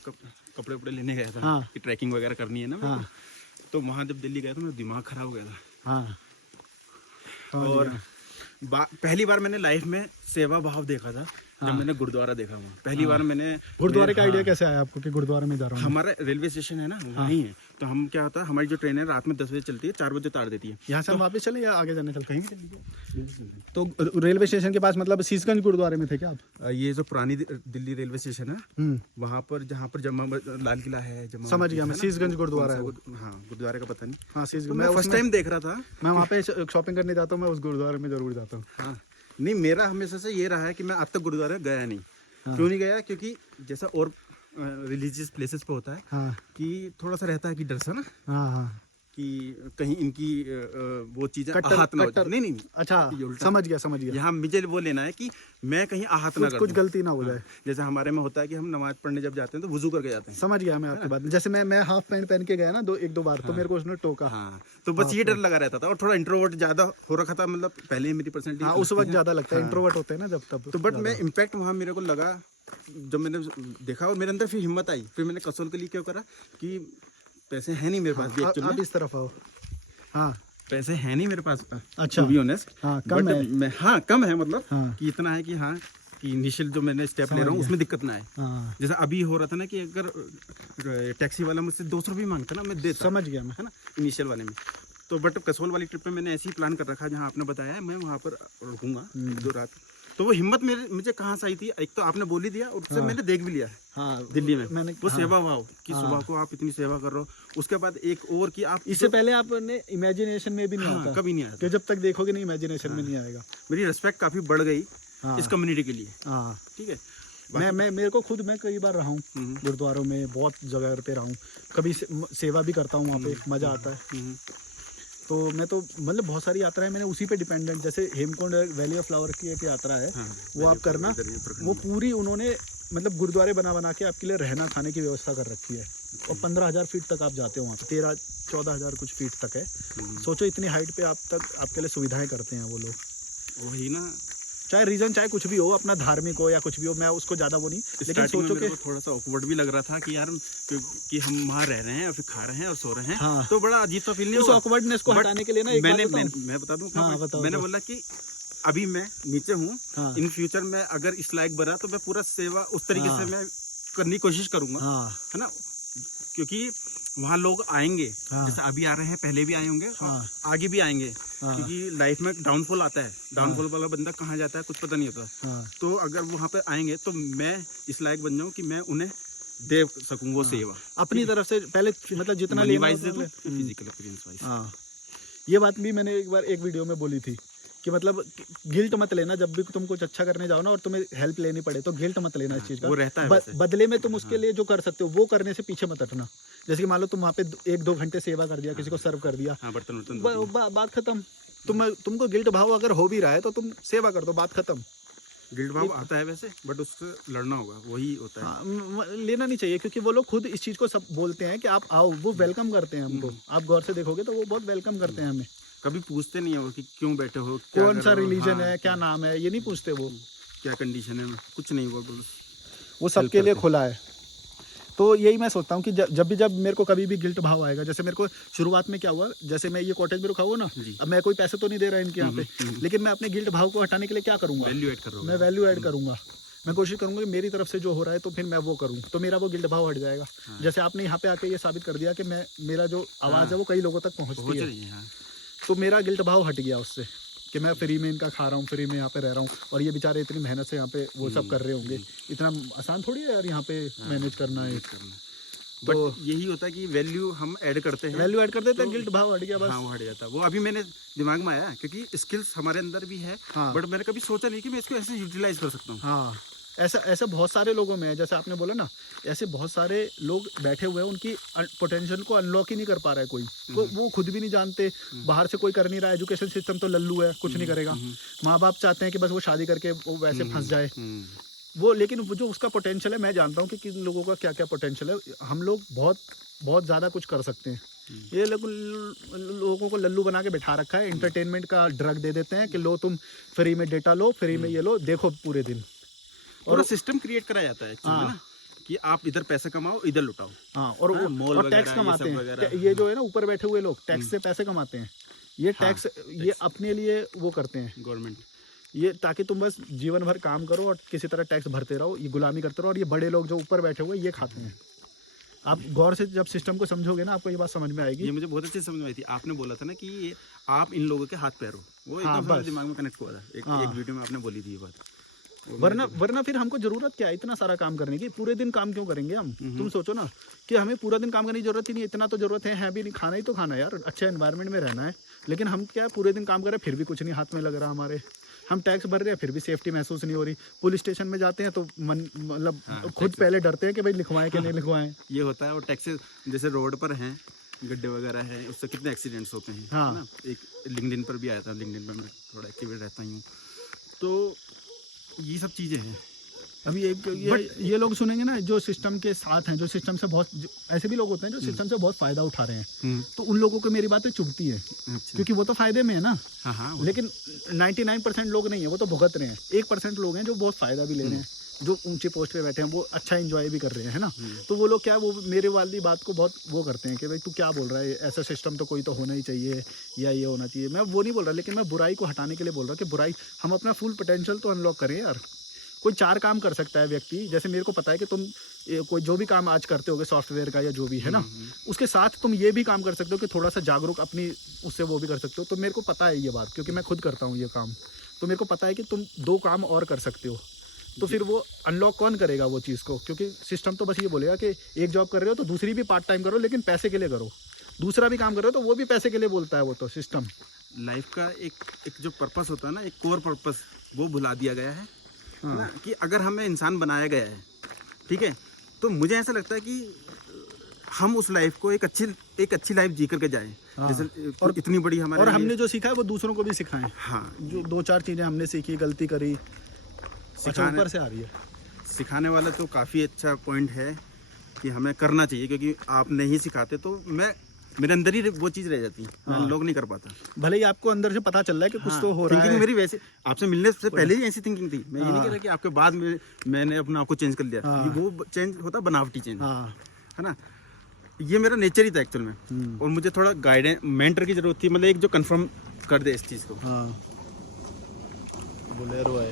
कपड़े उपड़े लेने गया था। हाँ। कि ट्रैकिंग वगैरह करनी है ना मेरे को। हाँ। तो वहाँ जब दिल्ली गया तो मेरा दिमाग खराब हो गया था। हाँ और पहली बार मैंने लाइफ में सेवा भाव देखा था जब मैंने गुरुद्वारा देखा वहाँ। पहली बार मैंने गुरुद्वारे का आइडिया कैसे आया आपको कि गुरुद्वारे में जा रहा हूँ? हमारा रेलवे स्टेशन है ना वहीं है, तो हम क्या होता है, हमारी जो ट्रेन है रात में 10 बजे चलती है, 4 बजे उतार देती है। यहाँ से हम वापस चले या आगे जाने चल? कहीं भी चलिए। तो रेलवे स्टेशन के पास मतलब शीशगंज गुरुद्वारे में थे क्या आप? ये जो पुरानी दिल्ली रेलवे स्टेशन है वहाँ पर, जहाँ पर जमा लाल किला है, जमा समझ गया मैं, है ना, शीशगंज गुरुद्वारा है वो। हाँ, गुरुद्वारे का पता नहीं। हाँ, तो शीशगंज। मैं फर्स्ट टाइम देख रहा था। मैं वहाँ पे शॉपिंग करने जाता हूँ, मैं उस गुरुद्वारे में जरूर जाता हूँ। हाँ, नहीं, मेरा हमेशा से ये रहा है कि मैं आज तक गुरुद्वारे गया नहीं। क्यों नहीं गया? क्योंकि जैसा और रिलीजियस प्लेसेस पे होता है हाँ कि थोड़ा सा रहता है कि डर सा ना, हाँ हाँ। कि कहीं इनकी वो चीजें आहत ना हो जाए। नहीं, अच्छा, ये उल्टा। समझ गया। यहाँ मुझे वो लेना है कि मैं कहीं आहत ना कर कुछ दूं। गलती ना हो जाए। जैसे हमारे में होता है कि हम नमाज पढ़ने जब जाते हैं तो वुजू करके जाते हैं। समझ गया मैं आपकी बात। जैसे मैं हाफ पैंट पहन के गया ना एक दो बार, तो मेरे को उसने टोका। हाँ, तो बस ये डर लगा रहता था, और थोड़ा इंट्रोवर्ट ज्यादा हो रखा था, मतलब पहले ही मेरी पर्सनैलिटी। हाँ, उस वक्त ज्यादा लगता है, इंट्रोवर्ट होते हैं ना जब तब। तो बट मैं इम्पैक्ट वहाँ मेरे को लगा जब मैंने देखा, और मेरे अंदर फिर हिम्मत आई। फिर मैंने कसौल के लिए क्या करा कि पैसे हैं नहीं मेरे पास भी, एक्चुअली आप इस तरफ आओ। हाँ, पैसे हैं नहीं मेरे पास। अच्छा। टू बी ऑनेस्ट, हाँ, कम है। हाँ, कम है, मतलब हाँ। कि इतना है कि हाँ, कि इनिशियल जो मैंने स्टेप ले रहा हूँ उसमें दिक्कत ना आए। हाँ, जैसा अभी हो रहा था ना कि अगर टैक्सी वाला मुझसे 200 रुपये मांगता ना, मैं देता, समझ गया मैं। है ना, इनिशियल वाले में। तो बट कसोल वाली ट्रिप में मैंने ऐसे ही प्लान कर रखा, जहाँ आपने बताया है मैं वहाँ पर रुकूंगा 2 रात। तो वो हिम्मत मुझे कहाँ से आई थी? एक तो आपने बोल ही दिया, और उससे मैंने देख भी लिया है हाँ, दिल्ली में। मैंने वो सेवा भाव कि सुबह को आप इतनी सेवा कर रहे हो, उसके बाद एक और कि आप इससे पहले आपने इमेजिनेशन में भी नहीं हाँ, आता, कभी नहीं आया था। कि जब तक देखोगे नहीं इमेजिनेशन में नहीं आएगा। मेरी रिस्पेक्ट काफी बढ़ गई हाँ। इस कम्युनिटी के लिए। हाँ, ठीक है। मैं मेरे को खुद, मैं कई बार रहा हूँ गुरुद्वारों में, बहुत जगह पे रहा हूँ, कभी सेवा भी करता हूँ वहाँ पे, मज़ा आता है। तो मैं तो मतलब बहुत सारी यात्राएं मैंने उसी पे डिपेंडेंट, जैसे हेमकुंड वैली ऑफ फ्लावर की एक यात्रा है, वो आप करना, वो पूरी उन्होंने मतलब गुरुद्वारे बना के आपके लिए रहना खाने की व्यवस्था कर रखी है, और 15,000 फीट तक आप जाते हो वहाँ पे, 13-14,000 कुछ फीट तक है। सोचो इतनी हाइट पे आपके लिए सुविधाएं करते हैं वो लोग। वही ना, चाहे रीजन चाहे कुछ भी हो, अपना धार्मिक हो या कुछ भी हो, मैं उसको ज़्यादा वो नहीं, लेकिन सोचो कि थोड़ा सा ऑकवर्ड भी लग रहा था कि यार कि हम वहाँ रह रहे हैं और फिर खा रहे हैं और सो रहे हैं। हाँ। तो बड़ा अजीब सा फील नहीं उस हुआ। ऑकवर्डनेस को हटाने के लिए ना एक बात बताऊं? मैं बता दूं, हाँ, बताओ, मैंने बताओ। बोला कि अभी मैं नीचे हूँ, हाँ। इन फ्यूचर में अगर इस लायक बना तो मैं पूरा सेवा उस तरीके हाँ। से मैं करने की कोशिश करूंगा, हाँ है ना, क्योंकि वहाँ लोग आएंगे, हाँ। जैसे अभी आ रहे हैं, पहले भी आए होंगे, हाँ। और आगे भी आएंगे, हाँ। क्योंकि लाइफ में डाउनफॉल आता है, डाउनफॉल वाला बंदा कहाँ जाता है कुछ पता नहीं होता। हाँ। तो अगर वहाँ पे आएंगे तो मैं इस लायक बन जाऊँ कि मैं उन्हें दे सकूँ वो सेवा अपनी तरफ से पहले, मतलब जितना मनी लेना वाइज दे होता दूँ, है। Physical appearance wise. हाँ, ये बात भी मैंने एक बार एक वीडियो में बोली थी कि मतलब गिल्ट मत लेना, जब भी तुम कुछ अच्छा करने जाओ ना और तुम्हें हेल्प लेनी पड़े तो गिल्ट मत लेना इस चीज़ का। वो रहता है वैसे। बदले में तुम उसके लिए जो कर सकते हो वो करने से पीछे मत हटना। जैसे कि मान लो तुम वहाँ पे 1-2 घंटे सेवा कर दिया, किसी को सर्व कर दिया, हाँ, बर्तन वर्तन बात खत्म। तुमको गिल्ट भाव अगर हो भी रहा है तो तुम सेवा कर दो, बात खत्म। गिल्ड भाव आता है वैसे, बट उससे लड़ना होगा, वही होता है। हाँ, लेना नहीं चाहिए, क्योंकि वो लोग खुद इस चीज़ को सब बोलते हैं कि आप आओ, वो वेलकम करते हैं हमको। आप गौर से देखोगे तो वो बहुत वेलकम करते हैं हमें। कभी पूछते नहीं है वो कि क्यों बैठे हो, क्या कौन कर सा रहे हो, रिलीजन हाँ, है, क्या नाम है, ये नहीं पूछते वो। क्या कंडीशन है, कुछ नहीं, वो सबके लिए खुला है। तो यही मैं सोचता हूँ कि जब मेरे को कभी भी गिल्ट भाव आएगा, जैसे मेरे को शुरुआत में क्या हुआ, जैसे मैं ये कॉटेज में रुका हुआ ना, जी। अब मैं कोई पैसे तो नहीं दे रहा इनके यहाँ पे, लेकिन मैं अपने गिल्ट भाव को हटाने के लिए क्या करूँगा, वैल्यू ऐड कर रहा हूँ। मैं वैल्यू ऐड करूँगा। मैं कोशिश करूँगा कि मेरी तरफ से जो हो रहा है तो फिर मैं वो करूँ, तो मेरा वो गिल्ट भाव हट जाएगा। जैसे आपने यहाँ पे आके ये साबित कर दिया कि मेरा जो आवाज़ है वो कई लोगों तक पहुँचती है, तो मेरा गिल्ट भाव हट गया उससे कि मैं फ्री में इनका खा रहा हूँ, फ्री में यहाँ पे रह रहा हूँ, और ये बेचारे इतनी मेहनत से यहाँ पे वो सब कर रहे होंगे। इतना आसान थोड़ी है यार यहाँ पे मैनेज करना है। बट यही होता है कि वैल्यू हम ऐड करते हैं, वैल्यू ऐड कर देते हैं, गिल्ट भाव हट गया बस। हाँ, वो हट जाता है। वो अभी मैंने दिमाग में आया क्योंकि स्किल्स हमारे अंदर भी है, हाँ। बट मैंने कभी सोचा नहीं कि मैं इसको ऐसे यूटिलाइज कर सकता हूँ। हाँ, ऐसा बहुत सारे लोगों में है, जैसे आपने बोला ना, ऐसे बहुत सारे लोग बैठे हुए हैं, उनकी पोटेंशियल को अनलॉक ही नहीं कर पा रहा है कोई। वो खुद भी नहीं जानते, बाहर से कोई कर नहीं रहा है, एजुकेशन सिस्टम तो लल्लू है, कुछ नहीं करेगा। माँ बाप चाहते हैं कि बस वो शादी करके वो वैसे फंस जाए वो, लेकिन वो जो उसका पोटेंशियल है, मैं जानता हूँ कि किन लोगों का क्या क्या पोटेंशियल है। हम लोग बहुत बहुत ज़्यादा कुछ कर सकते हैं। ये लोगों को लल्लू बना के बिठा रखा है, इंटरटेनमेंट का ड्रग दे देते हैं कि लो तुम फ्री में डेटा लो, फ्री में ये लो, देखो पूरे दिन। और सिस्टम क्रिएट करा जाता है एक्चुअली ना, कि आप इधर पैसे कमाओ, इधर लुटाओ। हाँ, और टैक्स कमाते हैं। ये जो है ना ऊपर बैठे हुए लोग टैक्स से पैसे कमाते हैं। ये टैक्स ये अपने लिए वो करते हैं गवर्नमेंट, ये ताकि तुम बस जीवन भर काम करो और किसी तरह टैक्स भरते रहो, ये गुलामी करते रहो, और ये बड़े लोग जो ऊपर बैठे हुए ये खाते हैं। आप गौर से जब सिस्टम को समझोगे ना, आपको ये बात समझ में आएगी। ये मुझे बहुत अच्छे समझ में आई थी। आपने बोला था ना कि ये आप इन लोगों के हाथ पैर हो, वो एकदम मेरे दिमाग में कनेक्ट हुआ था। एक वीडियो में आपने बोली थी ये बात। वरना फिर हमको जरूरत क्या है इतना सारा काम करने की? पूरे दिन काम क्यों करेंगे हम? तुम सोचो ना कि हमें पूरा दिन काम करने की जरूरत ही नहीं, इतना तो जरूरत है भी नहीं, खाना ही तो खाना है यार, अच्छे एनवायरनमेंट में रहना है। लेकिन हम क्या पूरे दिन काम कर रहे हैं, फिर भी कुछ नहीं हाथ में लग रहा हमारे। हम टैक्स भर रहे हैं, फिर भी सेफ्टी महसूस नहीं हो रही। पुलिस स्टेशन में जाते हैं तो मतलब खुद पहले डरते हैं कि भाई लिखवाएं कि नहीं लिखवाएं। ये होता है। और टैक्सेस जैसे रोड पर हैं, गड्ढे वगैरह हैं, उससे कितने एक्सीडेंट्स होते हैं। हाँ। है ना? एक लिंक्डइन पर भी आया था, लिंक्डइन पर मैं थोड़ा एक्टिव रहता हूँ, तो ये सब चीज़ें हैं। अभी ये लोग सुनेंगे ना जो सिस्टम के साथ हैं, जो सिस्टम से बहुत ऐसे भी लोग होते हैं जो सिस्टम से बहुत फायदा उठा रहे हैं, तो उन लोगों को मेरी बातें चुभती है। क्योंकि वो तो फायदे में है ना। हाँ, लेकिन 99% लोग नहीं है, वो तो भुगत रहे हैं। 1% लोग हैं जो बहुत फायदा भी ले रहे हैं, जो ऊंची पोस्ट पे बैठे हैं, वो अच्छा एंजॉय भी कर रहे हैं, है ना। तो वो लोग क्या, वो मेरे वाली बात को बहुत वो करते हैं कि भाई तू क्या बोल रहा है, ऐसा सिस्टम तो कोई तो होना ही चाहिए या ये होना चाहिए। मैं वो नहीं बोल रहा, लेकिन मैं बुराई को हटाने के लिए बोल रहा कि बुराई, हम अपना फुल पोटेंशियल तो अनलॉक करें यार। कोई 4 काम कर सकता है व्यक्ति, जैसे मेरे को पता है कि तुम कोई जो भी काम आज करते होगे सॉफ्टवेयर का या जो भी है ना, उसके साथ तुम ये भी काम कर सकते हो कि थोड़ा सा जागरूक अपनी उससे वो भी कर सकते हो। तो मेरे को पता है ये बात, क्योंकि मैं खुद करता हूँ ये काम। तो मेरे को पता है कि तुम 2 काम और कर सकते हो। तो फिर वो अनलॉक कौन करेगा वो चीज़ को? क्योंकि सिस्टम तो बस ये बोलेगा कि एक जॉब कर रहे हो तो दूसरी भी पार्ट टाइम करो, लेकिन पैसे के लिए करो। दूसरा भी काम कर रहे हो तो वो भी पैसे के लिए बोलता है वो तो सिस्टम। लाइफ का एक जो पर्पस होता है ना, एक कोर पर्पस, वो भुला दिया गया है ना, कि अगर हमें इंसान बनाया गया है, ठीक है, तो मुझे ऐसा लगता है कि हम उस लाइफ को एक अच्छी लाइफ जी करके जाएं। जैसे और इतनी बड़ी हमारे, और हमने जो सीखा है वो दूसरों को भी सिखाएं। हाँ, जो 2-4 चीज़ें हमने सीखी, गलती करी, सिखाने ऊपर से आ रही है। सिखाने वाला तो काफ़ी अच्छा पॉइंट है कि हमें करना चाहिए, क्योंकि आप नहीं सिखाते तो मेरे अंदर ही वो चीज़ रह जाती है, मैं लोग नहीं कर पाता। भले ही आपको अंदर से पता चल रहा है कि कुछ तो हो रहा है। थिंकिंग मेरी वैसे आपसे मिलने से पहले ही ऐसी थिंकिंग थी। मैं ये नहीं कह रहा कि आपके बाद में मैंने अपना आपको चेंज कर लिया। वो चेंज होता बनावटी चेंज, है ना। ये मेरा नेचर ही था एक्चुअल में। और मुझे थोड़ा गाइडेंस, मेंटर की जरूरत थी, मतलब एक जो कंफर्म कर दे इस चीज़ को। बोलेरो है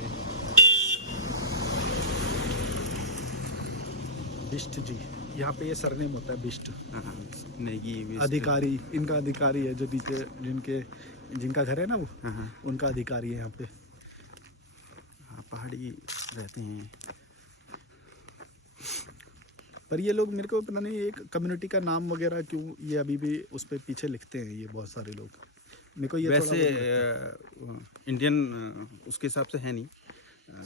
बिष्ट जी, यहाँ पे ये सरनेम होता है बिष्ट। नेगी अधिकारी, इनका अधिकारी है जो नीचे जिनका घर है ना वो, उनका अधिकारी है यहाँ पे। पहाड़ी रहते हैं। पर ये लोग मेरे को पता नहीं एक कम्युनिटी का नाम वगैरह क्यों ये अभी भी उस पर पीछे लिखते हैं ये बहुत सारे लोग। मेरे को ये वैसे इंडियन उसके हिसाब से है नहीं,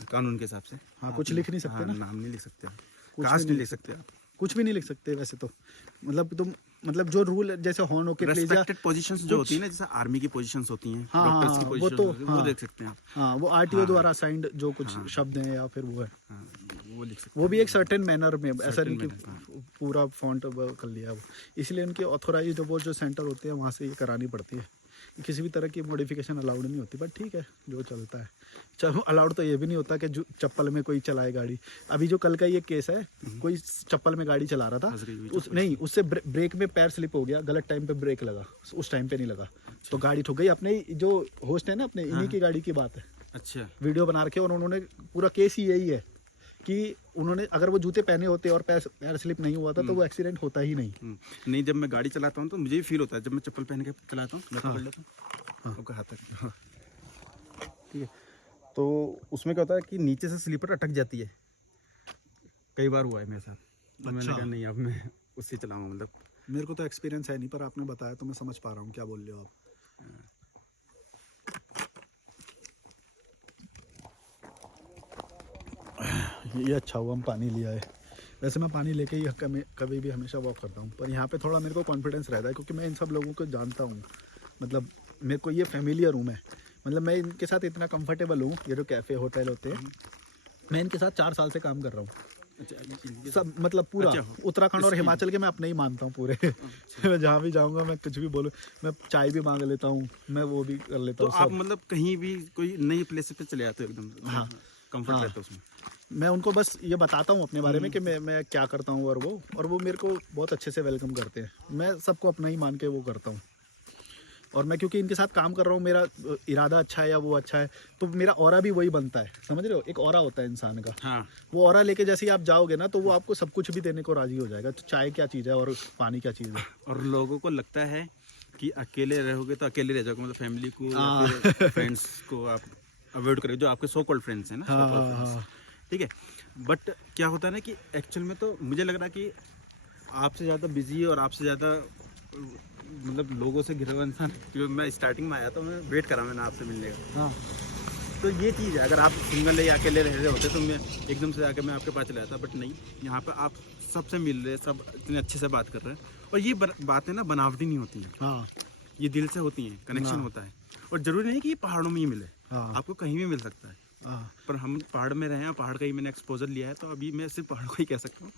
कानून के हिसाब से। हाँ, कुछ लिख नहीं सकते ना, नाम नहीं लिख सकते, कास्ट नहीं लिख सकते आप, कुछ भी नहीं लिख सकते वैसे तो। मतलब तुम मतलब जो रूल जैसे हॉर्न होके प्लीज या रेस्पेक्टेड पोजीशंस जो होती है ना, जैसे आर्मी की पोजीशंस होती हैं, हाँ, डॉक्टर्स की हाँ, वो पोजीशंस तो, होती हैं, वो हाँ। देख सकते हैं आप। हाँ वो आरटीओ द्वारा असाइंड जो कुछ शब्द हैं या फिर वो है, हाँ, वो लिख सकते वो भी एक सर्टेन मैनर में, ऐसा Certain नहीं कि manner, पूरा फॉन्ट कर लिया वो, इसलिए उनकी ऑथोराइज्ड वो जो सेंटर होते हैं वहाँ से ये करानी पड़ती है। किसी भी तरह की मॉडिफिकेशन अलाउड नहीं होती, बट ठीक है जो चलता है। चलो अलाउड तो ये भी नहीं होता कि जो चप्पल में कोई चलाए गाड़ी। अभी जो कल का ये केस है, कोई चप्पल में गाड़ी चला रहा फंस गई हुई था, उस नहीं उससे ब्रेक में पैर स्लिप हो गया, गलत टाइम पे ब्रेक लगा, उस टाइम पे नहीं लगा तो गाड़ी ठुक गई। अपने ही जो होस्ट है ना अपने, इन्हीं की गाड़ी की बात है, अच्छा, वीडियो बना रखे, और उन्होंने पूरा केस ही यही है कि उन्होंने अगर वो जूते पहने होते और पैर स्लिप नहीं हुआ था तो वो एक्सीडेंट होता ही नहीं। नहीं, जब मैं गाड़ी चलाता हूँ तो मुझे भी फील होता है, जब मैं चप्पल पहन के चलाता हूँ, मैं हाँ। पकड़ लेता हूँ, आपका हाथ तक, ठीक है। तो उसमें क्या होता है कि नीचे से स्लीपर अटक जाती है, कई बार हुआ है मेरे साथ, तो मैंने अच्छा। कहा नहीं, अब मैं उससे चलाऊँ, मतलब मेरे को तो एक्सपीरियंस है नहीं, पर आपने बताया तो मैं समझ पा रहा हूँ क्या बोल रहे हो आप। ये अच्छा हुआ हम पानी लिया है। वैसे मैं पानी लेके ही कभी भी हमेशा वॉक करता हूँ, पर यहाँ पे थोड़ा मेरे को कॉन्फिडेंस रहता है क्योंकि मैं इन सब लोगों को जानता हूँ, मतलब मेरे को ये फेमिलियर हूँ मतलब मैं इनके साथ इतना कंफर्टेबल हूँ। ये जो कैफ़े होटल होते हैं, मैं इनके साथ 4 साल से काम कर रहा हूँ, अच्छा, सब मतलब पूरा अच्छा, उत्तराखंड और इसकी- हिमाचल के मैं अपने ही मानता हूँ पूरे। मैं जहाँ भी जाऊँगा मैं कुछ भी बोलूँ, मैं चाय भी मांग लेता हूँ, मैं वो भी कर लेता तो हूँ आप सब। मतलब कहीं भी कोई नई प्लेस पे चले आते हो एकदम, हाँ। कंफर्ट हाँ। रहता है उसमें। मैं उनको बस ये बताता हूँ अपने बारे में कि मैं क्या करता हूँ, और वो मेरे को बहुत अच्छे से वेलकम करते हैं। मैं सबको अपना ही मान के वो करता हूँ, और मैं क्योंकि इनके साथ काम कर रहा हूँ, मेरा इरादा अच्छा है या वो अच्छा है, तो मेरा ऑरा भी वही बनता है, समझ रहे हो? एक ऑरा होता है इंसान का, हाँ, वो ऑरा लेके जैसे ही आप जाओगे ना तो वो आपको सब कुछ भी देने को राजी हो जाएगा। तो चाय क्या चीज़ है और पानी क्या चीज़ है। और लोगों को लगता है कि अकेले रहोगे तो अकेले रह जाओगे, मतलब फैमिली को या हाँ। फिर फ्रेंड्स को आप अवॉइड करोगे, जो आपके सो कॉल्ड फ्रेंड्स हैं ना, हाँ, so called हाँ, friends, हाँ। ठीक है। बट क्या होता है ना कि एक्चुअल में तो मुझे लग रहा है कि आपसे ज़्यादा बिजी और आपसे ज़्यादा मतलब लोगों से घिरा हुआ इंसान, क्योंकि मैं स्टार्टिंग में आया तो मैं वेट करा मैंने आपसे मिलने का। हाँ तो ये चीज़ है, अगर आप सिंगल या अकेले रह रहे होते तो मैं एकदम से आके मैं आपके पास चला जाता, बट नहीं, यहाँ पे आप सबसे मिल रहे, सब इतने अच्छे से बात कर रहे हैं, और ये बातें ना बनावटी नहीं होती हैं, हाँ ये दिल से होती हैं, कनेक्शन होता है। और ज़रूरी नहीं कि ये पहाड़ों में ही मिले, हाँ आपको कहीं भी मिल सकता है। हाँ। पर हम पहाड़ में रहे हैं, पहाड़ का ही मैंने एक्सपोजर लिया है, तो अभी मैं सिर्फ पहाड़ को ही कह सकता हूँ,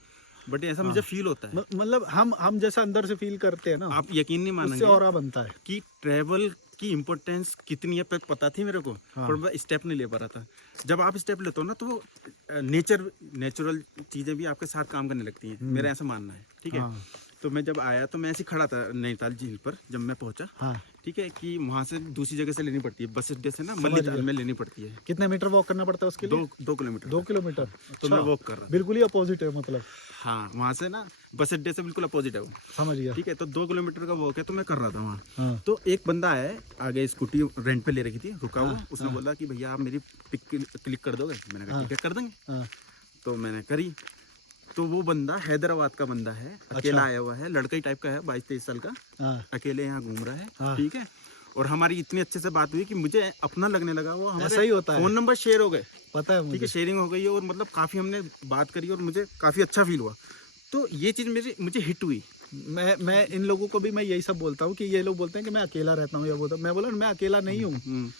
बट ऐसा मुझे फील होता है। मतलब हम जैसा अंदर से फील करते हैं ना, आप यकीन नहीं उससे मानेंगे ऑरा बनता है। कि ट्रैवल की इम्पोर्टेंस कितनी है पता थी मेरे को, हाँ। पर मैं स्टेप नहीं ले पा रहा था। जब आप स्टेप लेते हो ना तो वो नेचुरल चीज़ें भी आपके साथ काम करने लगती हैं, मेरा ऐसा मानना है, ठीक है। हाँ। तो मैं जब आया तो मैं ऐसे ही खड़ा था नैनीताल झील पर, जब मैं पहुंचा, हाँ। ठीक है, कि वहाँ से दूसरी जगह से लेनी पड़ती है, बस अड्डे से ना मल्लीताल में लेनी पड़ती है, कितने मीटर वॉक करना पड़ता है उसके लिए? 2 किलोमीटर। 2 किलोमीटर। तो मैं वॉक कर रहा था, बिल्कुल ही अपोजिट है, मतलब हाँ, वहाँ से ना बस अड्डे से बिल्कुल अपोजिट है वो, समझ गया। ठीक है। तो 2 किलोमीटर का वॉक है, तो मैं कर रहा था वहाँ। हाँ। तो एक बंदा है आगे, स्कूटी रेंट पे ले रखी थी, रुका हुआ, उसने बोला कि भैया आप मेरी पिक क्लिक कर दोगे? मैंने कहा ठीक है, कर देंगे। हाँ। तो मैंने करी। तो वो बंदा हैदराबाद का बंदा है, अकेला आया हुआ है, लड़का ही टाइप का है, 22-23 साल का, हाँ। अकेले यहाँ घूम रहा है, हाँ। ठीक है। और हमारी इतनी अच्छे से बात हुई कि मुझे अपना लगने लगा, वो ऐसा ही हमारे होता है। फोन नंबर शेयर हो गए, पता है ठीक है, मुझे। शेयरिंग हो गई है, और मतलब काफ़ी हमने बात करी और मुझे काफ़ी अच्छा फील हुआ। तो ये चीज़ मुझे हिट हुई। मैं इन लोगों को भी मैं यही सब बोलता हूँ कि ये लोग बोलते हैं कि मैं अकेला रहता हूँ या वो, तो मैं बोला मैं अकेला नहीं हूँ,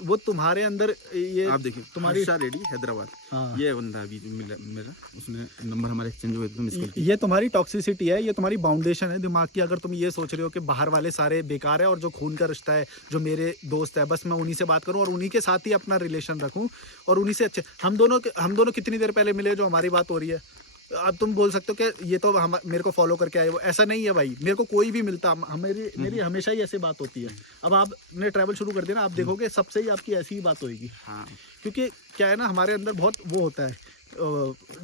वो तुम्हारे अंदर ये आप देखिए, तुम्हारी हर्षा रेड्डी हैदराबाद, हाँ। ये बंदा अभी मिला मेरा, उसने नंबर हमारे एक्सचेंज हुए, तो मिस कॉल की। ये तुम्हारी टॉक्सिसिटी है, ये तुम्हारी बाउंडेशन है दिमाग की। अगर तुम ये सोच रहे हो कि बाहर वाले सारे बेकार है और जो खून का रिश्ता है, जो मेरे दोस्त है, बस मैं उन्हीं से बात करूं और उन्हीं के साथ ही अपना रिलेशन रखूं और उन्हीं से अच्छे, हम दोनों कितनी देर पहले मिले जो हमारी बात हो रही है। अब तुम बोल सकते हो कि ये तो हम मेरे को फॉलो करके आए, वो ऐसा नहीं है भाई। मेरे को कोई भी मिलता, मेरी हमेशा ही ऐसी बात होती है। अब आपने ट्रैवल शुरू कर दिया ना, आप देखोगे सबसे ही आपकी ऐसी ही बात होगी, हाँ, क्योंकि क्या है ना, हमारे अंदर बहुत वो होता है,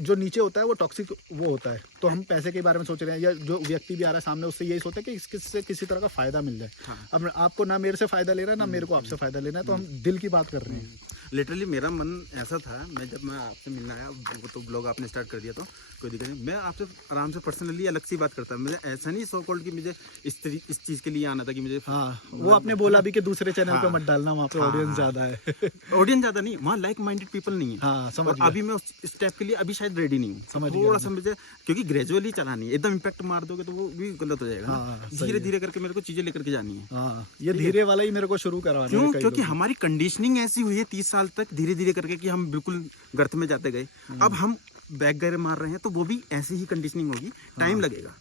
जो नीचे होता है वो टॉक्सिक वो होता है। तो हम पैसे के बारे में सोच रहे हैं, या जो व्यक्ति भी आ रहा है सामने, उससे यही सोचते हैं कि इससे किसी तरह का फायदा मिल जाए। हाँ। अब आपको ना मेरे से फायदा लेना है, ना मेरे को आपसे फायदा लेना है, तो हम दिल की बात कर रहे हैं। लिटरली मेरा मन ऐसा था, मैं आपसे मिलने आया, वो तो ब्लॉग आपने स्टार्ट कर दिया तो कोई दिक्कत नहीं, मैं आपसे आराम से पर्सनली अलग सी बात करता, मुझे ऐसा नहीं सो कॉल्ड कि मुझे इस चीज़ के लिए आना था कि मुझे हाँ, वो आपने बोला भी कि दूसरे चैनल पे हाँ, मत डालना, वहाँ पे हाँ, ऑडियंस हाँ। ज़्यादा है। ऑडियंस ज़्यादा नहीं, वहाँ लाइक माइंडेड पीपल नहीं है। हाँ, समझ और गया। अभी मैं उस स्टेप के लिए अभी शायद रेडी नहीं हूँ, समझ गया थोड़ा मैं। सा मुझे, क्योंकि ग्रेजुअली चलानी है, एकदम इम्पैक्ट मार दोगे तो वो भी गलत हो जाएगा हाँ, ना। सही धीरे है। धीरे करके मेरे को चीज़ें लेकर के जानी है। हाँ, ये धीरे वाला ही मेरे को शुरू करवाना है क्यों? कई क्योंकि लोगों को। हमारी कंडीशनिंग ऐसी हुई है 30 साल तक धीरे धीरे करके कि हम बिल्कुल गर्त में जाते गए। अब हम बैक गेयर मार रहे हैं तो वो भी ऐसी ही कंडीशनिंग होगी, टाइम लगेगा,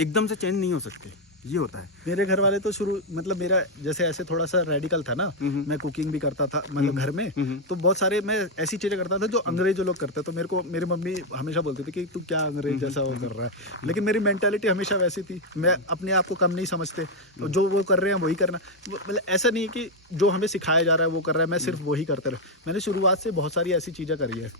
एकदम से चेंज नहीं हो सकते, ये होता है। मेरे घर वाले तो शुरू मतलब मेरा जैसे ऐसे थोड़ा सा रेडिकल था ना, मैं कुकिंग भी करता था मतलब घर में, तो बहुत सारे मैं ऐसी चीजें करता था जो अंग्रेज लोग करते हैं, तो मेरे को मेरी मम्मी हमेशा बोलती थी कि तू क्या अंग्रेज जैसा वो कर रहा है, लेकिन मेरी मेंटालिटी हमेशा वैसी थी, मैं अपने आप को कम नहीं समझते, जो वो कर रहे हैं वही करना, मतलब ऐसा नहीं है कि जो हमें सिखाया जा रहा है वो कर रहा है, मैं सिर्फ वही करता रहा। मैंने शुरुआत से बहुत सारी ऐसी चीजें करी है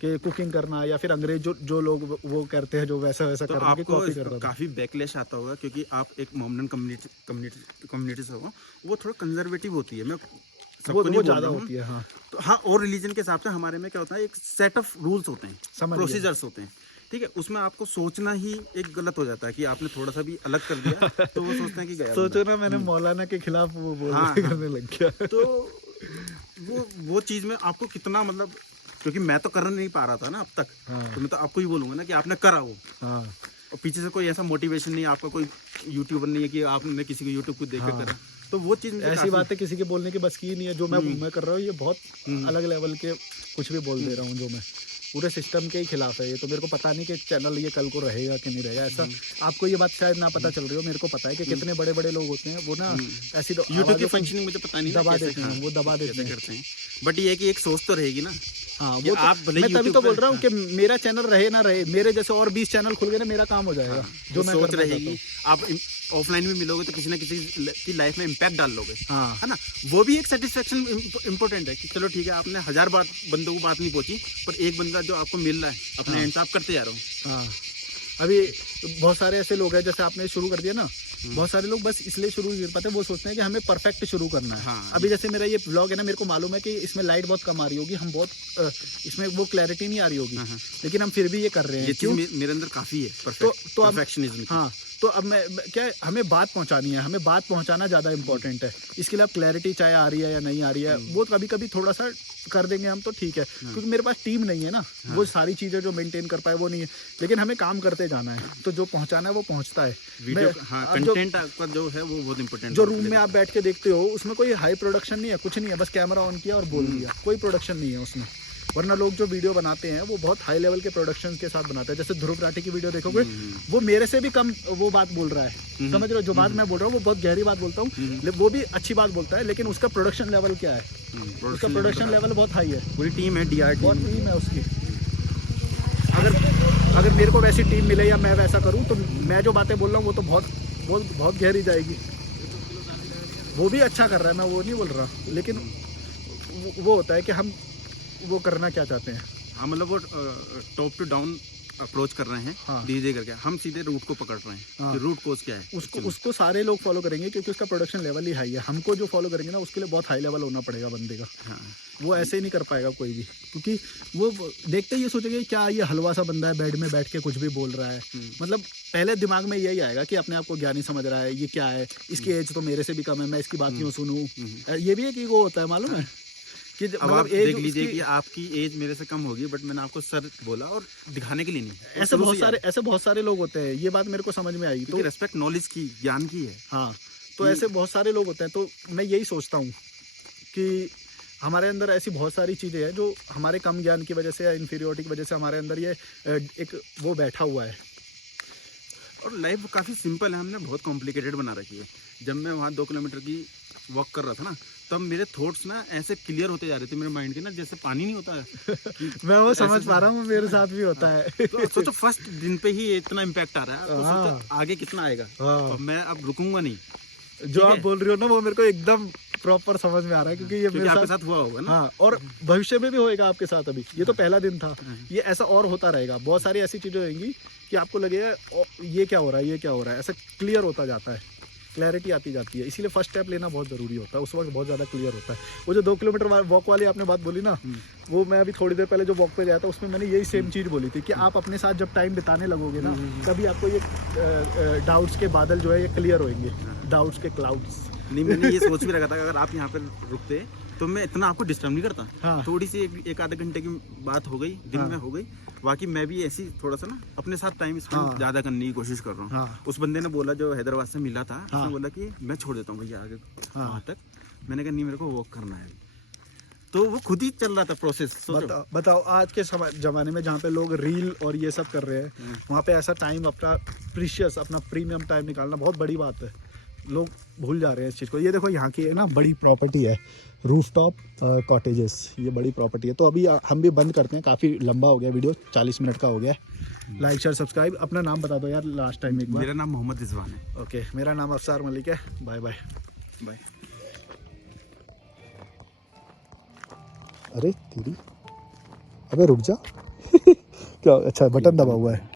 कि कुकिंग करना या फिर अंग्रेज जो लोग वो करते हैं जो वैसा वैसा तो करने की आपको कॉपी करता था। काफी बैकलैश आता होगा क्योंकि आप एक मोमडन कम्युनिटी से हो, वो थोड़ा कंजर्वेटिव होती है। मैं सबको वो नहीं बोल ज्यादा रहा हूँ। होती है। हाँ, तो हाँ, और रिलीजन के हिसाब से हमारे में क्या होता है, एक सेट ऑफ रूल्स होते हैं, समझ गया। प्रोसीजर्स होते हैं, ठीक है। उसमें आपको सोचना ही एक गलत हो जाता है कि आपने थोड़ा सा भी अलग कर दिया तो वो सोचते हैं कि गया सोचो ना, मैंने मौलाना के खिलाफ वो हाँ, करने लग गया। तो वो चीज़ में आपको कितना मतलब, क्योंकि मैं तो कर नहीं पा रहा था ना अब तक, हाँ। तो मैं तो आपको ही बोलूंगा ना कि आपने करा वो, हाँ, और पीछे से कोई ऐसा मोटिवेशन नहीं, आपका कोई यूट्यूबर नहीं है कि आपने किसी को यूट्यूब को देख कर करा, तो वो चीज़ मुझे ऐसी काफी- बात है किसी के बोलने की बस की ही नहीं है। जो मैं कर रहा हूँ ये बहुत अलग लेवल के कुछ भी बोल दे रहा हूँ, जो मैं पूरे सिस्टम के ही खिलाफ है ये। तो मेरे को पता नहीं कि चैनल ये कल को रहेगा कि नहीं रहेगा, ऐसा आपको ये बात शायद ना पता चल रही हो, मेरे को पता है कि कितने बड़े बड़े लोग होते हैं वो ना ऐसी यूट्यूब की आवाज़ों को फंक्शनिंग मुझे पता नहीं ना दबा कैसे, देते हैं, हाँ, वो दबा देते कैसे हैं। करते हैं, बट ये है कि एक सोच तो रहेगी ना। हाँ, ये वो तो, आप भले मैं तभी YouTube तो बोल पर- रहा हूँ कि मेरा चैनल रहे ना रहे, मेरे जैसे और 20 चैनल खुल गए ना, मेरा काम हो जाएगा। जो मैं सोच करना रहेगी, चाहता आप ऑफलाइन में मिलोगे तो किसी ना किसी की लाइफ में इम्पैक्ट डाल लोगे, हाँ। है ना। वो भी एक सेटिस्फेक्शन इम्पोर्टेंट है कि चलो ठीक है, आपने 1000 बात बंदों को बात नहीं पहुंची, पर एक बंदा जो आपको मिल रहा है अपने एंड से आप करते जा रहे हो। हाँ, अभी बहुत सारे ऐसे लोग हैं, जैसे आपने शुरू कर दिया ना, बहुत सारे लोग बस इसलिए शुरू नहीं कर पाते, वो सोचते हैं कि हमें परफेक्ट शुरू करना है। हाँ। अभी जैसे मेरा ये ब्लॉग है ना, मेरे को मालूम है कि इसमें लाइट बहुत कम आ रही होगी, हम बहुत इसमें वो क्लैरिटी नहीं आ रही होगी, लेकिन हम फिर भी ये कर रहे हैं। ये चीज मेरे अंदर काफी है, तो अब परफेक्शनिज्म। हाँ, तो अब क्या है, हमें बात पहुंचानी है, हमें बात पहुंचाना ज़्यादा इंपॉर्टेंट है। इसके लिए अब क्लैरिटी चाहे आ रही है या नहीं आ रही है, वो कभी कभी थोड़ा सा कर देंगे हम तो ठीक है, क्योंकि मेरे पास टीम नहीं है ना, वो सारी चीज़ें जो मेंटेन कर पाए वो नहीं है, लेकिन हमें काम करते जाना है, तो जो पहुंचाना है वो पहुंचता है। वीडियो, हाँ, अब जो- कंटेंट आपका जो है वो बहुत इंपॉर्टेंट जो रूम में आप बैठ के देखते हो उसमें कोई हाई प्रोडक्शन नहीं है, कुछ नहीं है, बस कैमरा ऑन किया और बोल दिया, कोई प्रोडक्शन नहीं है उसमें। वरना लोग जो वीडियो बनाते हैं वो बहुत हाई लेवल के प्रोडक्शन के साथ बनाते हैं। जैसे ध्रुव राठी की वीडियो देखोगे, वो मेरे से भी कम वो बात बोल रहा है, समझ रहे हो, जो बात मैं बोल रहा हूँ वो बहुत गहरी बात बोलता हूँ, वो भी अच्छी बात बोलता है, लेकिन उसका प्रोडक्शन लेवल क्या है, उसका प्रोडक्शन लेवल बहुत हाई है, पूरी टीम है, DRT बहुत टीम है उसकी। अगर मेरे को वैसी टीम मिले या मैं वैसा करूँ तो मैं जो बातें बोल रहा हूँ वो तो बहुत गहरी जाएगी। वो भी अच्छा कर रहा है, मैं वो नहीं बोल रहा, लेकिन वो होता है कि हम वो करना क्या चाहते हैं। हाँ, मतलब वो टॉप टू डाउन अप्रोच कर रहे हैं, हाँ। धीरे करके हम सीधे रूट को पकड़ रहे हैं, हाँ। कि रूट कोज क्या है। उसको सारे लोग फॉलो करेंगे क्योंकि उसका प्रोडक्शन लेवल ही हाई है। हमको जो फॉलो करेंगे ना उसके लिए बहुत हाई लेवल होना पड़ेगा बंदे का, हाँ। वो ऐसे ही नहीं कर पाएगा कोई भी, क्योंकि वो देखते ही ये सोचेंगे क्या ये हलवा सा बंदा है, बेड में बैठ के कुछ भी बोल रहा है। मतलब पहले दिमाग में यही आएगा कि अपने आप को ज्ञानी समझ रहा है, ये क्या है, इसकी एज तो मेरे से भी कम है, मैं इसकी बात क्यों सुनूं। ये भी एक ईगो होता है, मालूम है कि अब आप देख लीजिए कि आपकी एज मेरे से कम होगी, बट मैंने आपको सर बोला और दिखाने के लिए नहीं। ऐसे बहुत सारे लोग होते हैं, ये बात मेरे को समझ में आई। तो रेस्पेक्ट नॉलेज की, ज्ञान की है। हाँ, तो ऐसे बहुत सारे लोग होते हैं, तो मैं यही सोचता हूँ कि हमारे अंदर ऐसी बहुत सारी चीज़ें हैं जो हमारे कम ज्ञान की वजह से या इन्फीरियोरिटी की वजह से हमारे अंदर ये एक वो बैठा हुआ है। और लाइफ काफ़ी सिंपल है, हमने बहुत कॉम्प्लिकेटेड बना रखी है। जब मैं वहाँ 2 किलोमीटर की वॉक कर रहा था ना, तब मेरे थॉट्स ना ऐसे क्लियर होते जा रहे थे मेरे माइंड के ना, जैसे पानी नहीं होता है। मैं वो समझ पा रहा हूँ, मेरे साथ भी होता है। तो सोचो फर्स्ट दिन पे ही इतना इम्पैक्ट आ रहा है, तो सोचो आगे कितना आएगा। हाँ। और मैं अब रुकूंगा नहीं। जो आप बोल रहे हो ना वो मेरे को एकदम प्रॉपर समझ में आ रहा है, क्योंकि ये मेरे आपके साथ हुआ होगा ना। हाँ, और भविष्य में भी होएगा आपके साथ। अभी ये तो पहला दिन था, ये ऐसा और होता रहेगा। बहुत सारी ऐसी चीज़ें होंगी कि आपको लगेगा ये क्या हो रहा है, ये क्या हो रहा है, ऐसा क्लियर होता जाता है। क्लैरिटी आती जाती है। इसीलिए फर्स्ट स्टेप लेना बहुत ज़रूरी होता है, उस वक्त बहुत ज़्यादा क्लियर होता है। वो जो 2 किलोमीटर वॉक वाली आपने बात बोली ना, वो मैं अभी थोड़ी देर पहले जो वॉक पे गया था उसमें मैंने यही सेम चीज़ बोली थी कि आप अपने साथ जब टाइम बिताने लगोगे ना, तभी आपको ये डाउट्स के बादल जो है ये क्लियर होंगे, डाउट्स के क्लाउड्स। नहीं, मैंने ये सोच भी रखा था कि अगर आप यहाँ पर रुकते तो मैं इतना आपको डिस्टर्ब नहीं करता। हाँ। थोड़ी सी एक आधे घंटे की बात हो गई, दिन में हो गई। बाकी मैं भी ऐसी थोड़ा सा ना अपने साथ टाइम स्पेंड ज़्यादा करने की कोशिश कर रहा हूँ। हाँ। उस बंदे ने बोला जो हैदराबाद से मिला था, उसने बोला कि मैं छोड़ देता हूँ भैया आगे वहाँ तक। मैंने कहा नहीं, मेरे को वॉक करना है। तो वो खुद ही चल रहा था प्रोसेस। बताओ आज के ज़माने में जहाँ पे लोग रील और ये सब कर रहे हैं, वहाँ पे ऐसा टाइम अपना प्रीशियस, अपना प्रीमियम टाइम निकालना बहुत बड़ी बात है। लोग भूल जा रहे हैं इस चीज़ को। ये देखो यहाँ की है ना बड़ी प्रॉपर्टी है, रूफटॉप कॉटेजेस, ये बड़ी प्रॉपर्टी है। तो अभी हम भी बंद करते हैं, काफ़ी लंबा हो गया वीडियो, 40 मिनट का हो गया है। Like share subscribe. अपना नाम बता दो यार लास्ट टाइम एक बार। मेरा नाम मोहम्मद रिजवान है। ओके, मेरा नाम अफसार मलिक है। Bye bye bye. अरे तेरी, अबे रुक जा क्या, अच्छा बटन दबा हुआ है।